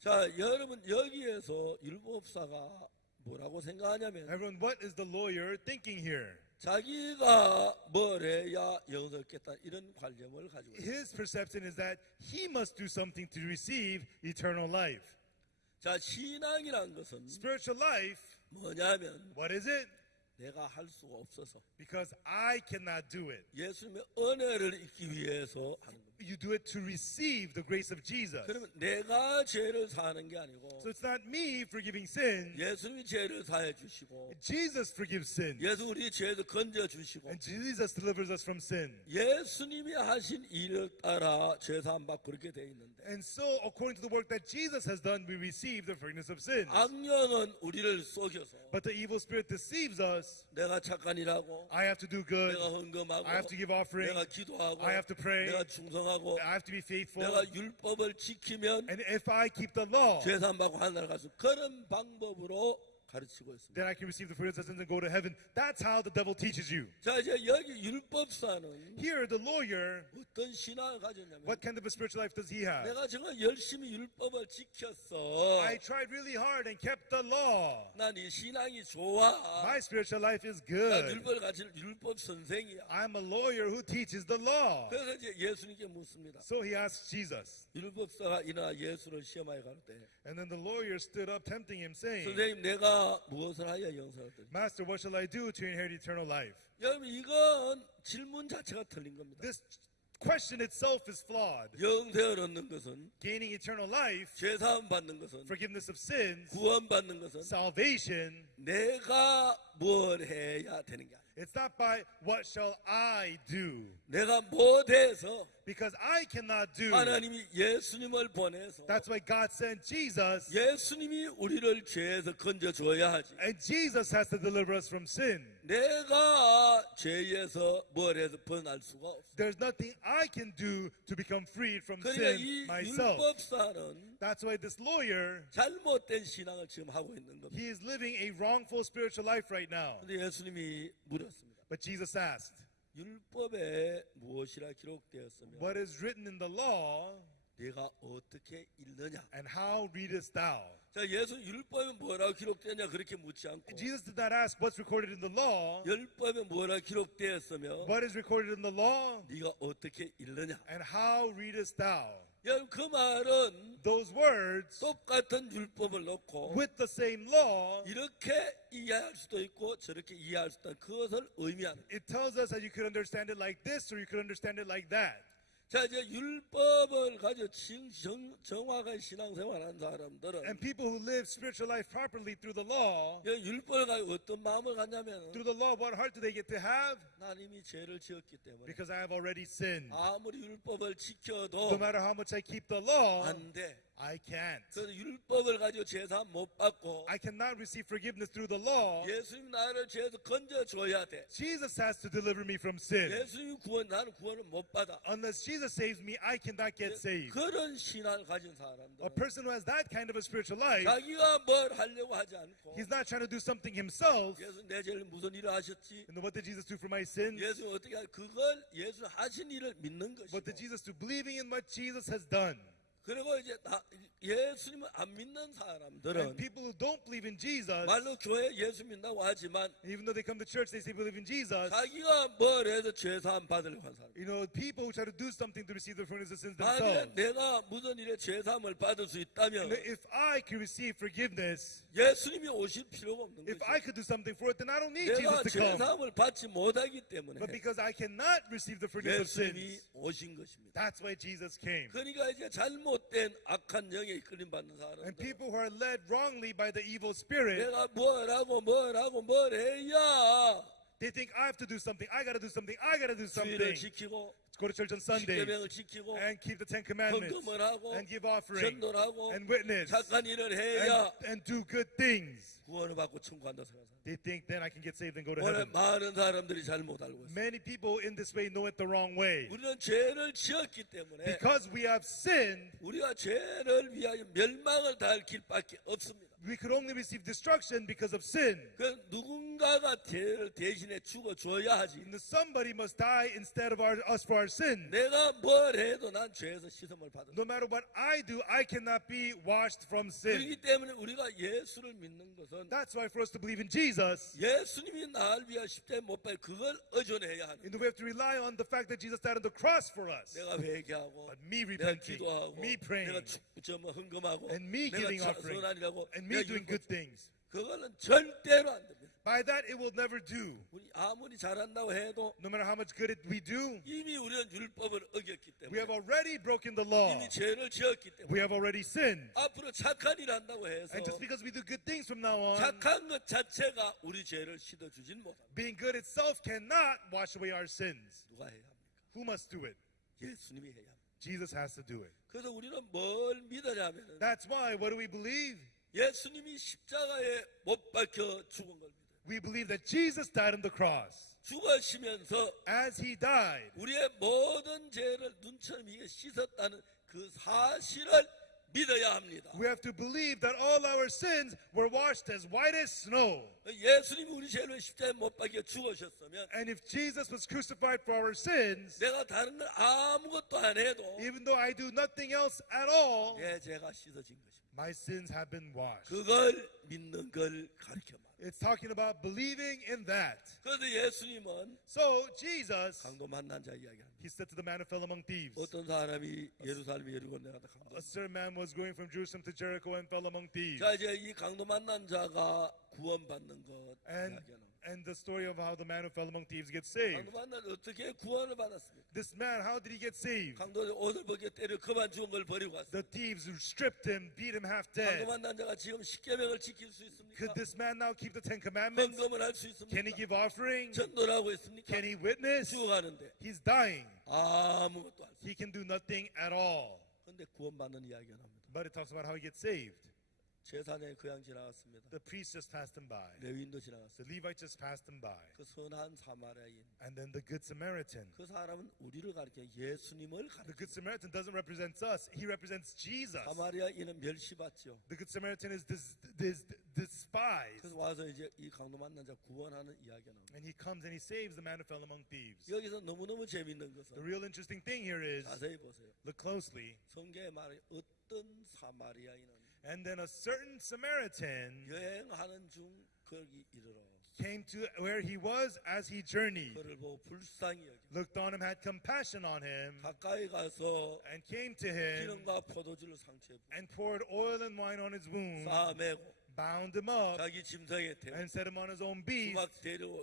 자, 여러분 여기에서 율법사가 뭐라고 생각하냐면 Everyone, what is the lawyer thinking here? 자기가 뭘 해야 영생을 얻겠다 이런 관념을 가지고 있어요. His perception is that he must do something to receive eternal life. 자, 신앙이란 것은 Spiritual life, 뭐냐면 what is it? 내가 할 수가 없어서 Because I cannot do it. 예수님의 은혜를 잊기 위해서 하는 겁니다. You do it to receive the grace of Jesus. 그러면 내가 죄를 사는 게 아니고 So it's not me forgiving sin. 예수님이 죄를 사해 주시고 Jesus forgives sin. 예수 우리 죄도 건져 주시고 And Jesus delivers us from sin. 예수님이 하신 일을 따라 죄 사함 받고 그렇게 돼 있는데 And so, according to the work that Jesus has done, we receive the forgiveness of sins. 악령은 우리를 속여서 But the evil spirit deceives us. 내가 착한 일하고 I have to do good. 내가 헌금하고 I have to give offering. 내가 기도하고 I have to pray. 내가 충성하고 I have to be faithful. 내가 율법을 지키면 And if I keep the law, 죄 사함 받고 하늘나라 갈 수 그런 방법으로 가르치고 있습니다. then I can receive the forgiveness of sins and go to heaven. That's how the devil teaches you. 자, 이제 여기 율법사는 Here, the lawyer, 어떤 신앙을 가졌냐면 what kind of a spiritual life does he have? 내가 정말 열심히 율법을 지켰어. I tried really hard and kept the law. 난 이 신앙이 좋아. My spiritual life is 난 good. 율법을 가진 율법 선생이야. I'm a lawyer who teaches the law. 그래서 이제 예수님께 묻습니다. So he asks Jesus. 율법사가 일어나 예수를 시험하여 가로되 And then the lawyer stood up, tempting him, saying, 선생님 내가 무엇을 하여 영생을 얻으리? Master, what shall I do to inherit eternal life? 여러분 이건 질문 자체가 틀린 겁니다. This question itself is flawed. 영생을 얻는 것은 Gaining eternal life, 죄 사함 받는 것은 forgiveness of sins, 구원 받는 것은 salvation, 내가 뭘 해야 되는 게 아니에요. It's not by what shall I do, 내가 못해서 because I cannot do. 하나님이 예수님을 보내서 That's why God sent Jesus, 예수님이 우리를 죄에서 건져줘야 하지. and Jesus has to deliver us from sin. 내가 죄에서 뭘 해서 벗어날 수가 없어. There's nothing I can do to become freed from 그러니까 sin 이 myself. 율법사는 That's why this lawyer, 잘못된 신앙을 지금 하고 있는 겁니다. he is living a wrongful spiritual life right now. 근데 예수님이 물었습니다. But Jesus asked, 율법에 무엇이라 기록되었으며 what is written in the law, 네가 어떻게 읽느냐? and how readest thou? 자, 예수 율법에 뭐라고 기록되냐 그렇게 묻지 않고 Jesus did not ask what's recorded in the law, 율법에 뭐라 기록되었으며 what is recorded in the law, 네가 어떻게 읽느냐? and how readest thou? 여러분 그 말은 Those words, 똑같은 율법을 놓고 with the same law, 이렇게 이해할 수도 있고 저렇게 이해할 수도 있다. 그것을 의미하는. it tells us that you could understand it like this or you could understand it like that. 자, 이제 율법을 가지고 정확한 신앙생활하는 사람들은 And people who live spiritual life properly through the law, 이 율법을 가지고 어떤 마음을 갖냐면 through the law, what heart do they get to have? 나는 이미 죄를 지었기 때문에 Because I have already sinned. 아무리 율법을 No 지켜도 matter how much I keep the law, 안 돼. I can't. 그래서 율법을 가지고 제사 못 받고 I cannot receive forgiveness through the law. 예수님 나를 죄에서 건져줘야 돼. Jesus has to deliver me from sin. 예수님 나는 구원을 못 받아. Unless Jesus saves me, I cannot get saved. 그런 신앙을 가진 A 사람들 person who has that kind of a spiritual life, 자기가 뭘 하려고 하지 않고 he's not trying to do something himself. 예수 내 죄를 무슨 일을 하셨지? And what did Jesus do for my sins? 예수 어떻게 그걸 예수 하신 일을 믿는 것이고 What did Jesus do? Believing in what Jesus has done. 그리고 이제 예수님을 안 믿는 사람들은 And people who don't believe in Jesus, 말로 교회 예수 믿는다고 하지만 even though they come to church, they say believe in Jesus. 자기가 뭘 해서 죄 사함 받으려고 한 사람. You know, people who try to do something to receive the forgiveness of sins 만약 themselves. 내가 무슨 일에 죄 사함을 받을 수 있다면 If I can receive forgiveness, 예수님이 오실 필요가 없는 if 거죠. I could do something for it, then I don't need 내가 Jesus to 죄 come. 사함을 받지 못하기 때문에 But because I cannot receive the forgiveness of 예수님이 sins, 오신 것입니다. that's why Jesus came. 그러니까 이제 잘못된 악한 영에 이끌림 받는 And 사람들 people who are led wrongly by the evil spirit, 내가 뭘 해야 they think I have to do something, I gotta do something, I gotta do 주의를 something. 지키고 Go to church on Sundays 십계명을 지키고 and keep the Ten Commandments 헌금을 하고 and give offering 전도를 하고 and witness 착한 일을 해야 and do good things. 구원을 받고 천국한다 생각합니다. They think then I can get saved and go to 오늘 heaven. 많은 사람들이 잘못 알고 있어요. Many people in this way know it the wrong way. 우리는 죄를 지었기 때문에 Because we have sinned, 우리가 죄를 위하여 멸망을 당할 길밖에 없습니다. we could only receive destruction because of sin. 그 누군가가 죄를 대신에 죽어줘야 하지. And somebody must die instead of us for our sin. 내가 뭘 해도 난 죄에서 씻음을 받아. No matter what I do, I cannot be washed from sin. 그렇기 때문에 우리가 예수를 믿는 것은 That's why for us to believe in Jesus, 예수님이 나를 위하여 십자가에 못 박혀 그걸 의존해야 하는. and we have to rely on the fact that Jesus died on the cross for us. 내가 회개하고 But me 내가 repenting, 기도하고 me praying, 내가 헌금하고 and me 내가 giving offering, 선한이라고 and me doing good things. 그거는 절대로 안 됩니다. By that, it will never do. 우리 아무리 잘한다고 해도 No matter how much good we do, 이미 우리는 율법을 어겼기 we have 때문에 already broken the law. 이미 죄를 지었기 We 때문에 have already sinned. 앞으로 착한 일 한다고 해서 And just because we do good things from now on, 착한 것 자체가 우리 죄를 씻어주진 못합니다. being good itself cannot wash away our sins. 누가 해야 합니까? Who must do it? 예수님이 해야 합니다. Jesus has to do it. 그래서 우리는 뭘 믿으냐면 That's why, what do we believe? 예수님이 십자가에 못 박혀 죽은 걸 믿어요. We believe that Jesus died on the cross. 죽으시면서 As he died, 우리의 모든 죄를 눈처럼 이게 씻었다는 그 사실을 믿어야 합니다. we have to believe that all our sins were washed as white as snow. 예수님이 우리 죄를 십자가에 못 박혀 죽으셨으면 And if Jesus was crucified for our sins, 내가 다른 걸 아무것도 안 해도 even though I do nothing else at all, 내 죄가 씻어진 것입니다. my sins have been washed. 그걸 믿는 걸 가르쳐 말. It's talking about believing in that. 그래서 예수님은 So Jesus, 강도 만난 자 이야기합니다. he said to the man who fell among thieves, 어떤 사람이 예루살렘 예리고 내려가다 강도. a certain man was going from Jerusalem to Jericho and fell among thieves. 자 이제 이 강도 만난 자가 구원받는 것 And, 이야기하는. and the story of how the man who fell among thieves gets saved. 강도 만난 어떻게 구원을 받았습니까? This man, how did he get saved? 강도 옷을 벗겨 때려 그만 죽은 걸 버리고 왔어요. The thieves who stripped him, beat him half 강도 dead. 만난 자가 지금 십계명을 지킬 수 있습니까? Could this man now keep the Ten Commandments? 헌금을 할 수 Can he 있습니까? give offering? 전도를 하고 있습니까? Can he witness? 죽어가는데 He's dying. 아무것도 안 써. He can do nothing at all. 근데 구원받는 이야기가 나옵니다. But it talks about how he gets saved. 제사장이 그냥 지나갔습니다. The priest just passed him by. 레위인도 지나갔어요. The Levite just passed him by. 그 선한 사마리아인 And then the Good Samaritan. 그 사람은 우리를 가리켜 예수님을 The 가리켜. Good Samaritan doesn't represent us. He represents Jesus. 사마리아인은 멸시받죠. The Good Samaritan is despised. 그래서 와서 이제 이 강도 만난 자 구원하는 이야기가 나옵니다. And he comes and he saves the man who fell among thieves. 여기서 너무너무 재밌는 The 것은 real interesting thing here is, 자세히 보세요. look closely, 성경에 말해 어떤 사마리아인은 and then a certain Samaritan 여행하는 중 거기 이르러 came to where he was as he journeyed, 그를 보고 불쌍히 여기고 looked on him, had compassion on him, 가까이 가서 and came to him 기름과 포도주를 상처에 부어 and poured oil and wine on his wound, 싸매고 bound him up, 자기 짐승에 태워 and set him on his own beast, 주막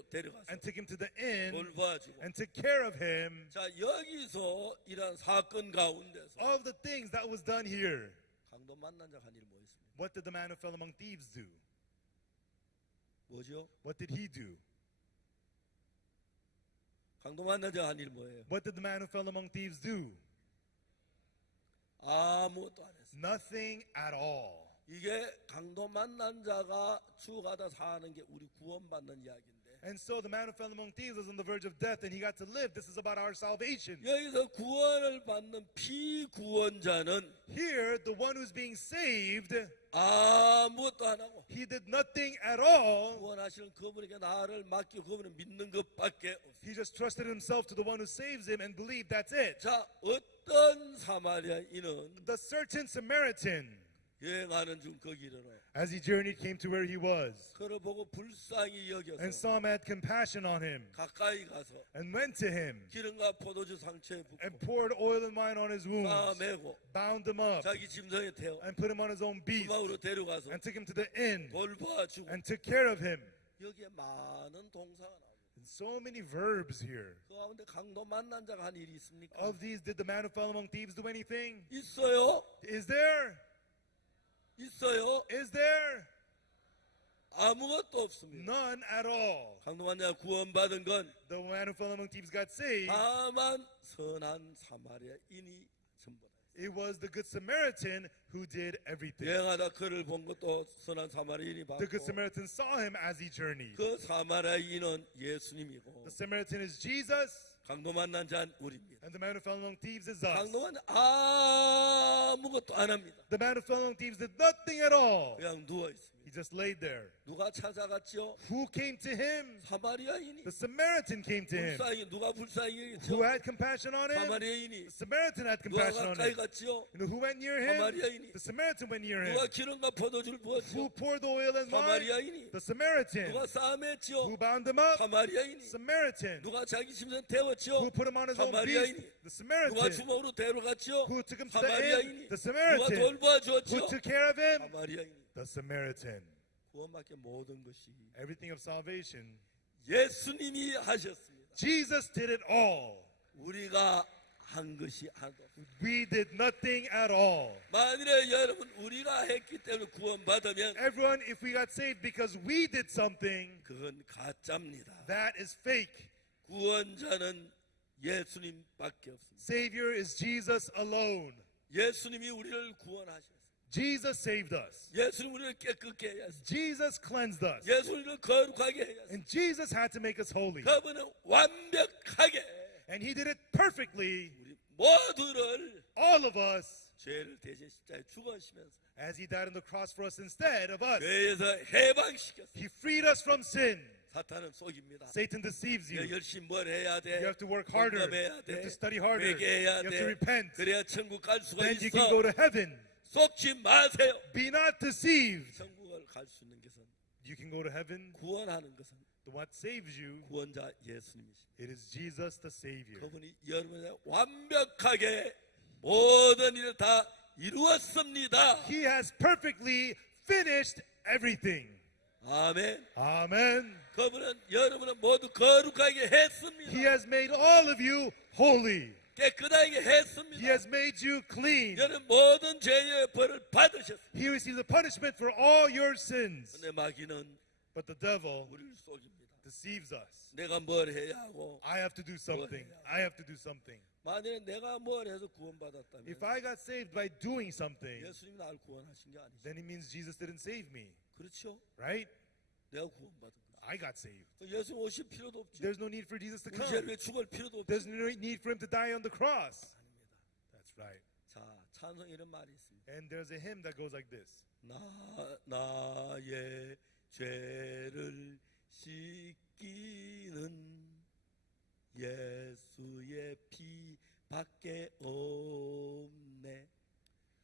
데려가서 and took him to the inn, 돌봐주고. and took care of him. 자, 여기서 이러한 사건 가운데서 All of the things that was done here. 강도 만난 자가 한 일이 뭐였습니까? What did the man who fell among thieves do? 뭐죠? What did he do? 강도 만난 자가 한 일이 뭐예요? What did the man who fell among thieves do? 아무것도 안 했어요. Nothing at all. 이게 강도 만난 자가 죽어가다 사는 게 우리 구원받는 이야기인데 And so the man who fell among thieves was on the verge of death and he got to live. This is about our salvation. 여기서 구원을 받는 피구원자는 Here, the one who's being saved, 아무것도 안 하고 he did nothing at all. 구원하시는 그분에게 나를 맡기고 그분을 믿는 것밖에 없어요. He just trusted himself to the one who saves him and believed that's it. 자, 어떤 사마리아인은 The certain Samaritan, 여행하는 중 거기 이르러 as he journeyed, came to where he was 그를 보고 불쌍히 여겨서 and saw him, had compassion on him, 가까이 가서 and went to him 기름과 포도주 상처에 and 붓고 poured oil and wine on his wounds, 싸매고 bound him up, 자기 짐승에 태워 and put him on his own beast, 주막으로 데려가서 and took him to the inn 돌봐주고 and took care of him. 여기에 많은 동사가 나옵니다. And so many verbs here. 그 가운데 강도 만난 자가 한 일이 있습니까? Of these, did the man who fell among thieves do anything? 있어요? Is there? 있어요? Is there? 아무것도 없습니다. None at all. 강도 만난 자가 구원받은 건 The man who fell among thieves got saved. 다만 선한 사마리아인이 전부다. It was the Good Samaritan who did everything. 여행하다 그를 본 것도 선한 사마리아인이 The Good 봤고 Samaritan saw him as he journeyed. 그 사마리아인은 예수님이고 The Samaritan is Jesus, 강도 만난 자는 우리입니다. and the man who fell among thieves is us. 강도 만난 아무것도 안 합니다. The man who fell among thieves did nothing at all. 그냥 누워 있습니다. He just laid there. 누가 찾아갔죠? Who came to him? 사마리아인이. The Samaritan came to him. 불쌍히 누가 불쌍히 Who 여겼죠? had compassion on him? 사마리아인이. The Samaritan had 누가 compassion on 가까이 him. 갔죠? You know who went near him? 사마리아인이. The Samaritan went near him. 누가 기름과 포도주를 Who 부었죠? poured the oil and wine? 사마리아인이. The Samaritan. 누가 싸맸죠? Who bound him up? 사마리아인이. Samaritan. 누가 자기 짐승 태웠죠? Who put him on his own 사마리아인이. beast? The 누가 Samaritan. 주먹으로 데려갔죠? Who took him to the inn? 사마리아인이. The 누가 Samaritan. 돌봐주었죠? Who took care of him? 사마리아인이. The Samaritan. 구원받게 모든 것이 Everything of salvation. 예수님이 하셨습니다. Jesus did it all. 우리가 한 것이 하나도 없습니다. We did nothing at all. 만일에 여러분 우리가 했기 때문에 구원받으면 Everyone, if we got saved because we did something, 그건 가짜입니다. that is fake. 구원자는 예수님밖에 없습니다. Savior is Jesus alone. 예수님이 우리를 구원하셨습니다. Jesus saved us. 예수님 우리를 깨끗게 해야 했습니다. Jesus cleansed us. 예수 우리를 거룩하게 해야 했습니다. And Jesus had to make us holy. 그분은 완벽하게 And he did it perfectly. 우리 모두를 All of us, 죄를 대신 십자가에 죽으시면서 as he died on the cross for us instead of us. 죄에서 해방시켰습니다. He freed us from sin. 사탄은 속입니다. Satan deceives you. 내가 열심히 뭘 해야 돼? You have to work harder. 공감해야 You 돼. have to study harder. 회개해야 You have 돼. to repent. 그래야 천국 갈 수가 Then you 있어. can go to heaven. 속지 마세요. Be not deceived. 천국을 갈 수 있는 것은 You can go to heaven. 구원하는 것은 What saves you, 구원자 예수님이십니다. it is Jesus the Savior. 그분이 여러분의 완벽하게 모든 일을 다 이루었습니다. He has perfectly finished everything. 아멘. Amen. 그분은 여러분을 모두 거룩하게 했습니다. He has made all of you holy. 깨끗하게 He 했습니다. has made you clean. 여러분 모든 죄의 벌을 받으셨습니다. He received the punishment for all your sins. 근데 마귀는 But the devil 우리를 속입니다. deceives us. 내가 뭘 해야 하고 I have to do something. I have to do something. 만약에 내가 뭘 해서 구원받았다면 If I got saved by doing something, 예수님이 나를 구원하신 게 아니죠. then it means Jesus didn't save me, 그렇죠? right? 내가 구원받은 거죠. I got saved. 예수님 오실 필요도 없죠. There's no need for Jesus to 우리 come. 죄를 위해 죽을 필요도 There's 없죠. no need for him to die on the cross. 아닙니다. That's right. 자, 찬송 이런 말이 있습니다. And there's a hymn that goes like this. 나의 죄를 씻기는 예수의 피밖에 없네.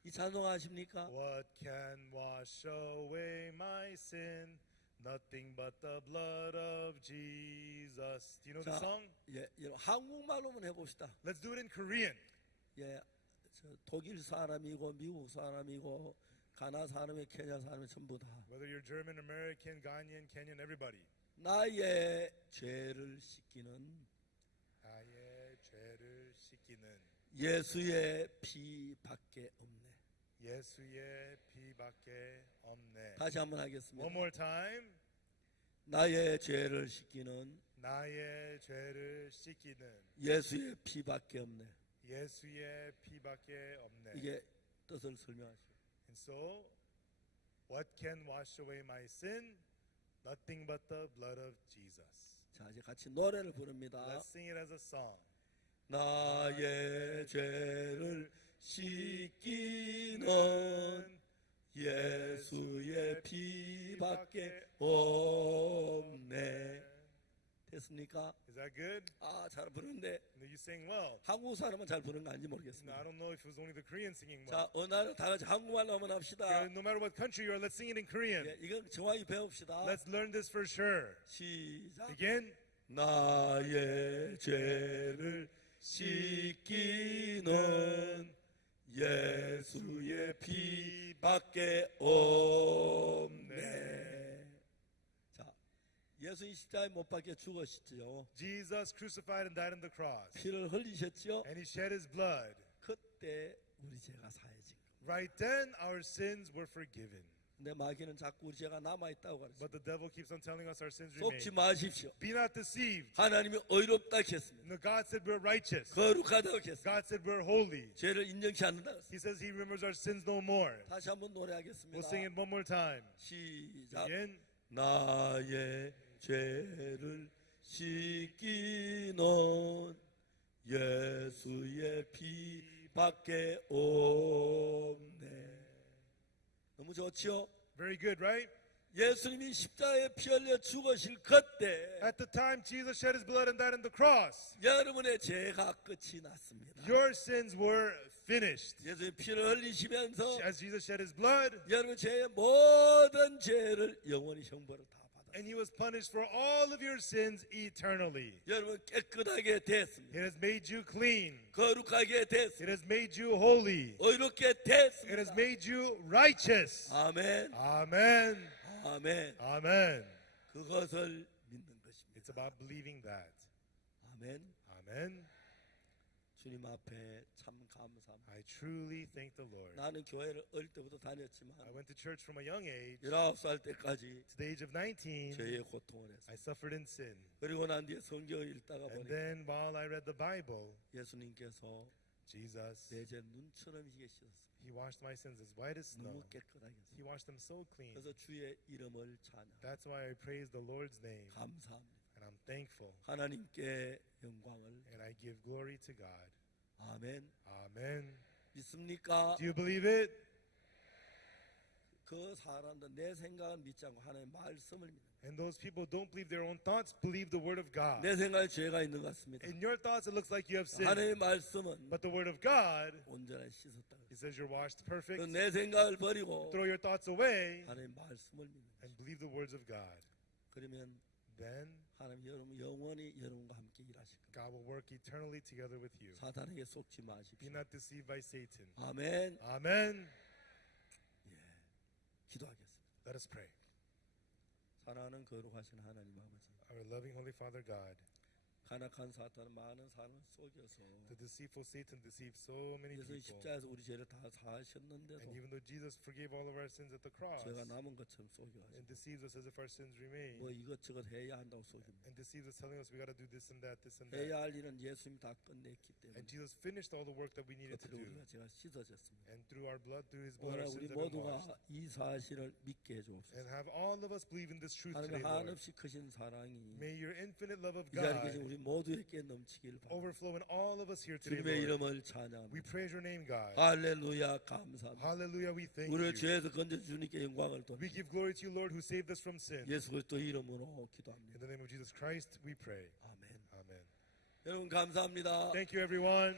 이 찬송 아십니까? What can wash away my sin? Nothing but the blood of Jesus. Do you know the 자, song? 예, 여러분 한국말로 한번 해봅시다. Let's do it in Korean. 예, 저 독일 사람이고 미국 사람이고 가나 사람이 케냐 사람이 전부 다 Whether you're German, American, Ghanaian, Kenyan, everybody. 나의 죄를 씻기는 나의 죄를 씻기는 예수의 피밖에 없네. 예수의 피밖에 없네. 다시 한번 하겠습니다. One more time. 나의 죄를 씻기는 나의 죄를 씻기는 예수의 피밖에 없네. 예수의 피밖에 없네. 이게 뜻을 설명하시오. And so, what can wash away my sin? Nothing but the blood of Jesus. 자, 이제 같이 노래를 부릅니다. Let's sing it as a song. 나의 죄를 씻기는 예수의 피밖에 없네. 됐습니까? Is that good? 아, 잘 부르는데 You sing well. 한국 사람은 잘 부르는 거 아닌지 I 모르겠습니다. don't know if it was only the Korean singing well. 자, 어느 날 다 같이 한국말로 한번 합시다. No matter what country you are, let's sing it in Korean. 예, 이거 정확히 배웁시다. Let's learn this for sure. 시작. Again. 나의 죄를 씻기는 예수의 피밖에 없네. 자, 예수님 십자가에 못 박혀 죽으셨지요. Jesus crucified and died on the cross. 피를 흘리셨지요. And he shed his blood. 그때 우리 죄가 사해진 겁니다. Right then, our sins were forgiven. 근데 마귀는 자꾸 우리 죄가 남아있다고 가르쳐요. But the devil keeps on telling us our sins remain. 속지 마십시오. Be not deceived. 하나님이 의롭다 했습니다. No, God said we're righteous. 거룩하다고 했습니다. God said we're holy. 죄를 인정치 않는다고 했습니다. He says he remembers our sins no more. 다시 한번 노래하겠습니다. We'll sing it one more time. 시작. Again. 나의 죄를 씻기는 예수의 피밖에 없네. 너무 좋지요? Very good, right? 예수님이 십자가에 피 흘려 죽으실 그때 At the time Jesus shed his blood and died on the cross, 여러분의 죄가 끝이 났습니다. your sins were finished. 예수님 피를 흘리시면서 As Jesus shed his blood, 여러분 죄의 모든 죄를 영원히 형벌을 다 받았습니다. and he was punished for all of your sins eternally. 여러분 깨끗하게 됐습니다. It has made you clean. 거룩하게 됐습니다. It has made you holy. 의롭게 It has 됐습니다. made you righteous. 아멘. Amen. 아멘. Amen. 그것을 믿는 It's 것입니다. about believing that. 아멘. Amen. 주님 앞에 참 감사합니다. I truly thank the Lord. 나는 교회를 어릴 때부터 다녔지만 I went to church from a young age. 19살 때까지 To the age of 19, 죄의 고통을 했어요. I suffered in sin. 그리고 난 뒤에 성경을 읽다가 And 보니까 then while I read the Bible, 예수님께서 Jesus, 내 죄 눈처럼 희게 씻었습니다. he washed my sins as white as snow. 너무 깨끗하게 He 했습니다. washed them so clean. 그래서 주의 이름을 찬양. That's why I praise the Lord's name. 감사합니다. And I'm thankful. 하나님께 영광을. And I give glory to God. 아멘. Amen. 믿습니까? Do you believe it? 그 사람들 내 생각을 믿지 않고 하나님의 말씀을 믿는. And those people don't believe their own thoughts, believe the word of God. 내 생각에 죄가 있는 것 같습니다. In your thoughts, it looks like you have sinned. 하나님의 말씀은 But the word of God, 온전히 씻었다. it says you're washed perfect. 내 생각을 버리고 Throw your thoughts away 하나님의 말씀을 믿는 and 것입니다. believe the words of God. 그러면 Then 하나님 여러분 영원히 여러분과 함께 일하실 겁니다. God will work eternally together with you. 사탄에게 속지 Be 마십시오. not deceived by Satan. 아멘. Amen. 기도하겠습니다. Let us pray. 사랑하는 거룩하신 하나님 아버지, our loving Holy Father God, 간악한 사탄은 많은 사람을 속여서 the deceitful Satan deceived so many 예수님 people. 십자가에서 우리 죄를 다 And 사하셨는데도 even though Jesus forgave all of our sins at the cross, 죄가 남은 것처럼 속여가지고 and deceives us as if our sins remain, 뭐 이것저것 해야 한다고 속입니다. and deceives us telling us we got to do this and that, this and that. 해야 할 일은 예수님이 다 끝냈기 때문에 And Jesus finished all the work that we needed 그 to 피로 do. 우리가 제가 씻어졌습니다. And through our blood, through His blood, 오늘 our 우리 sins have been 모두가 washed. 이 사실을 믿게 해주옵소서. And have all of us believe in this truth today, 하나님의 Lord. 한없이 크신 사랑이 May your infinite love of 이 자리에 계신 God 우리 모두에게 넘치길 바랍니다. overflow in all of us here today, 주님의 Lord. 이름을 We 찬양합니다. praise your name, God. 할렐루야 감사합니다. Hallelujah, we thank 우리를 you. 죄에서 건져 주님께 영광을 We 돌립니다. give glory to you, Lord, who saved us from sin. 예수 그리스도 이름으로 In 기도합니다. the name of Jesus Christ, we pray. 아멘. Amen. 여러분 감사합니다. Thank you, everyone.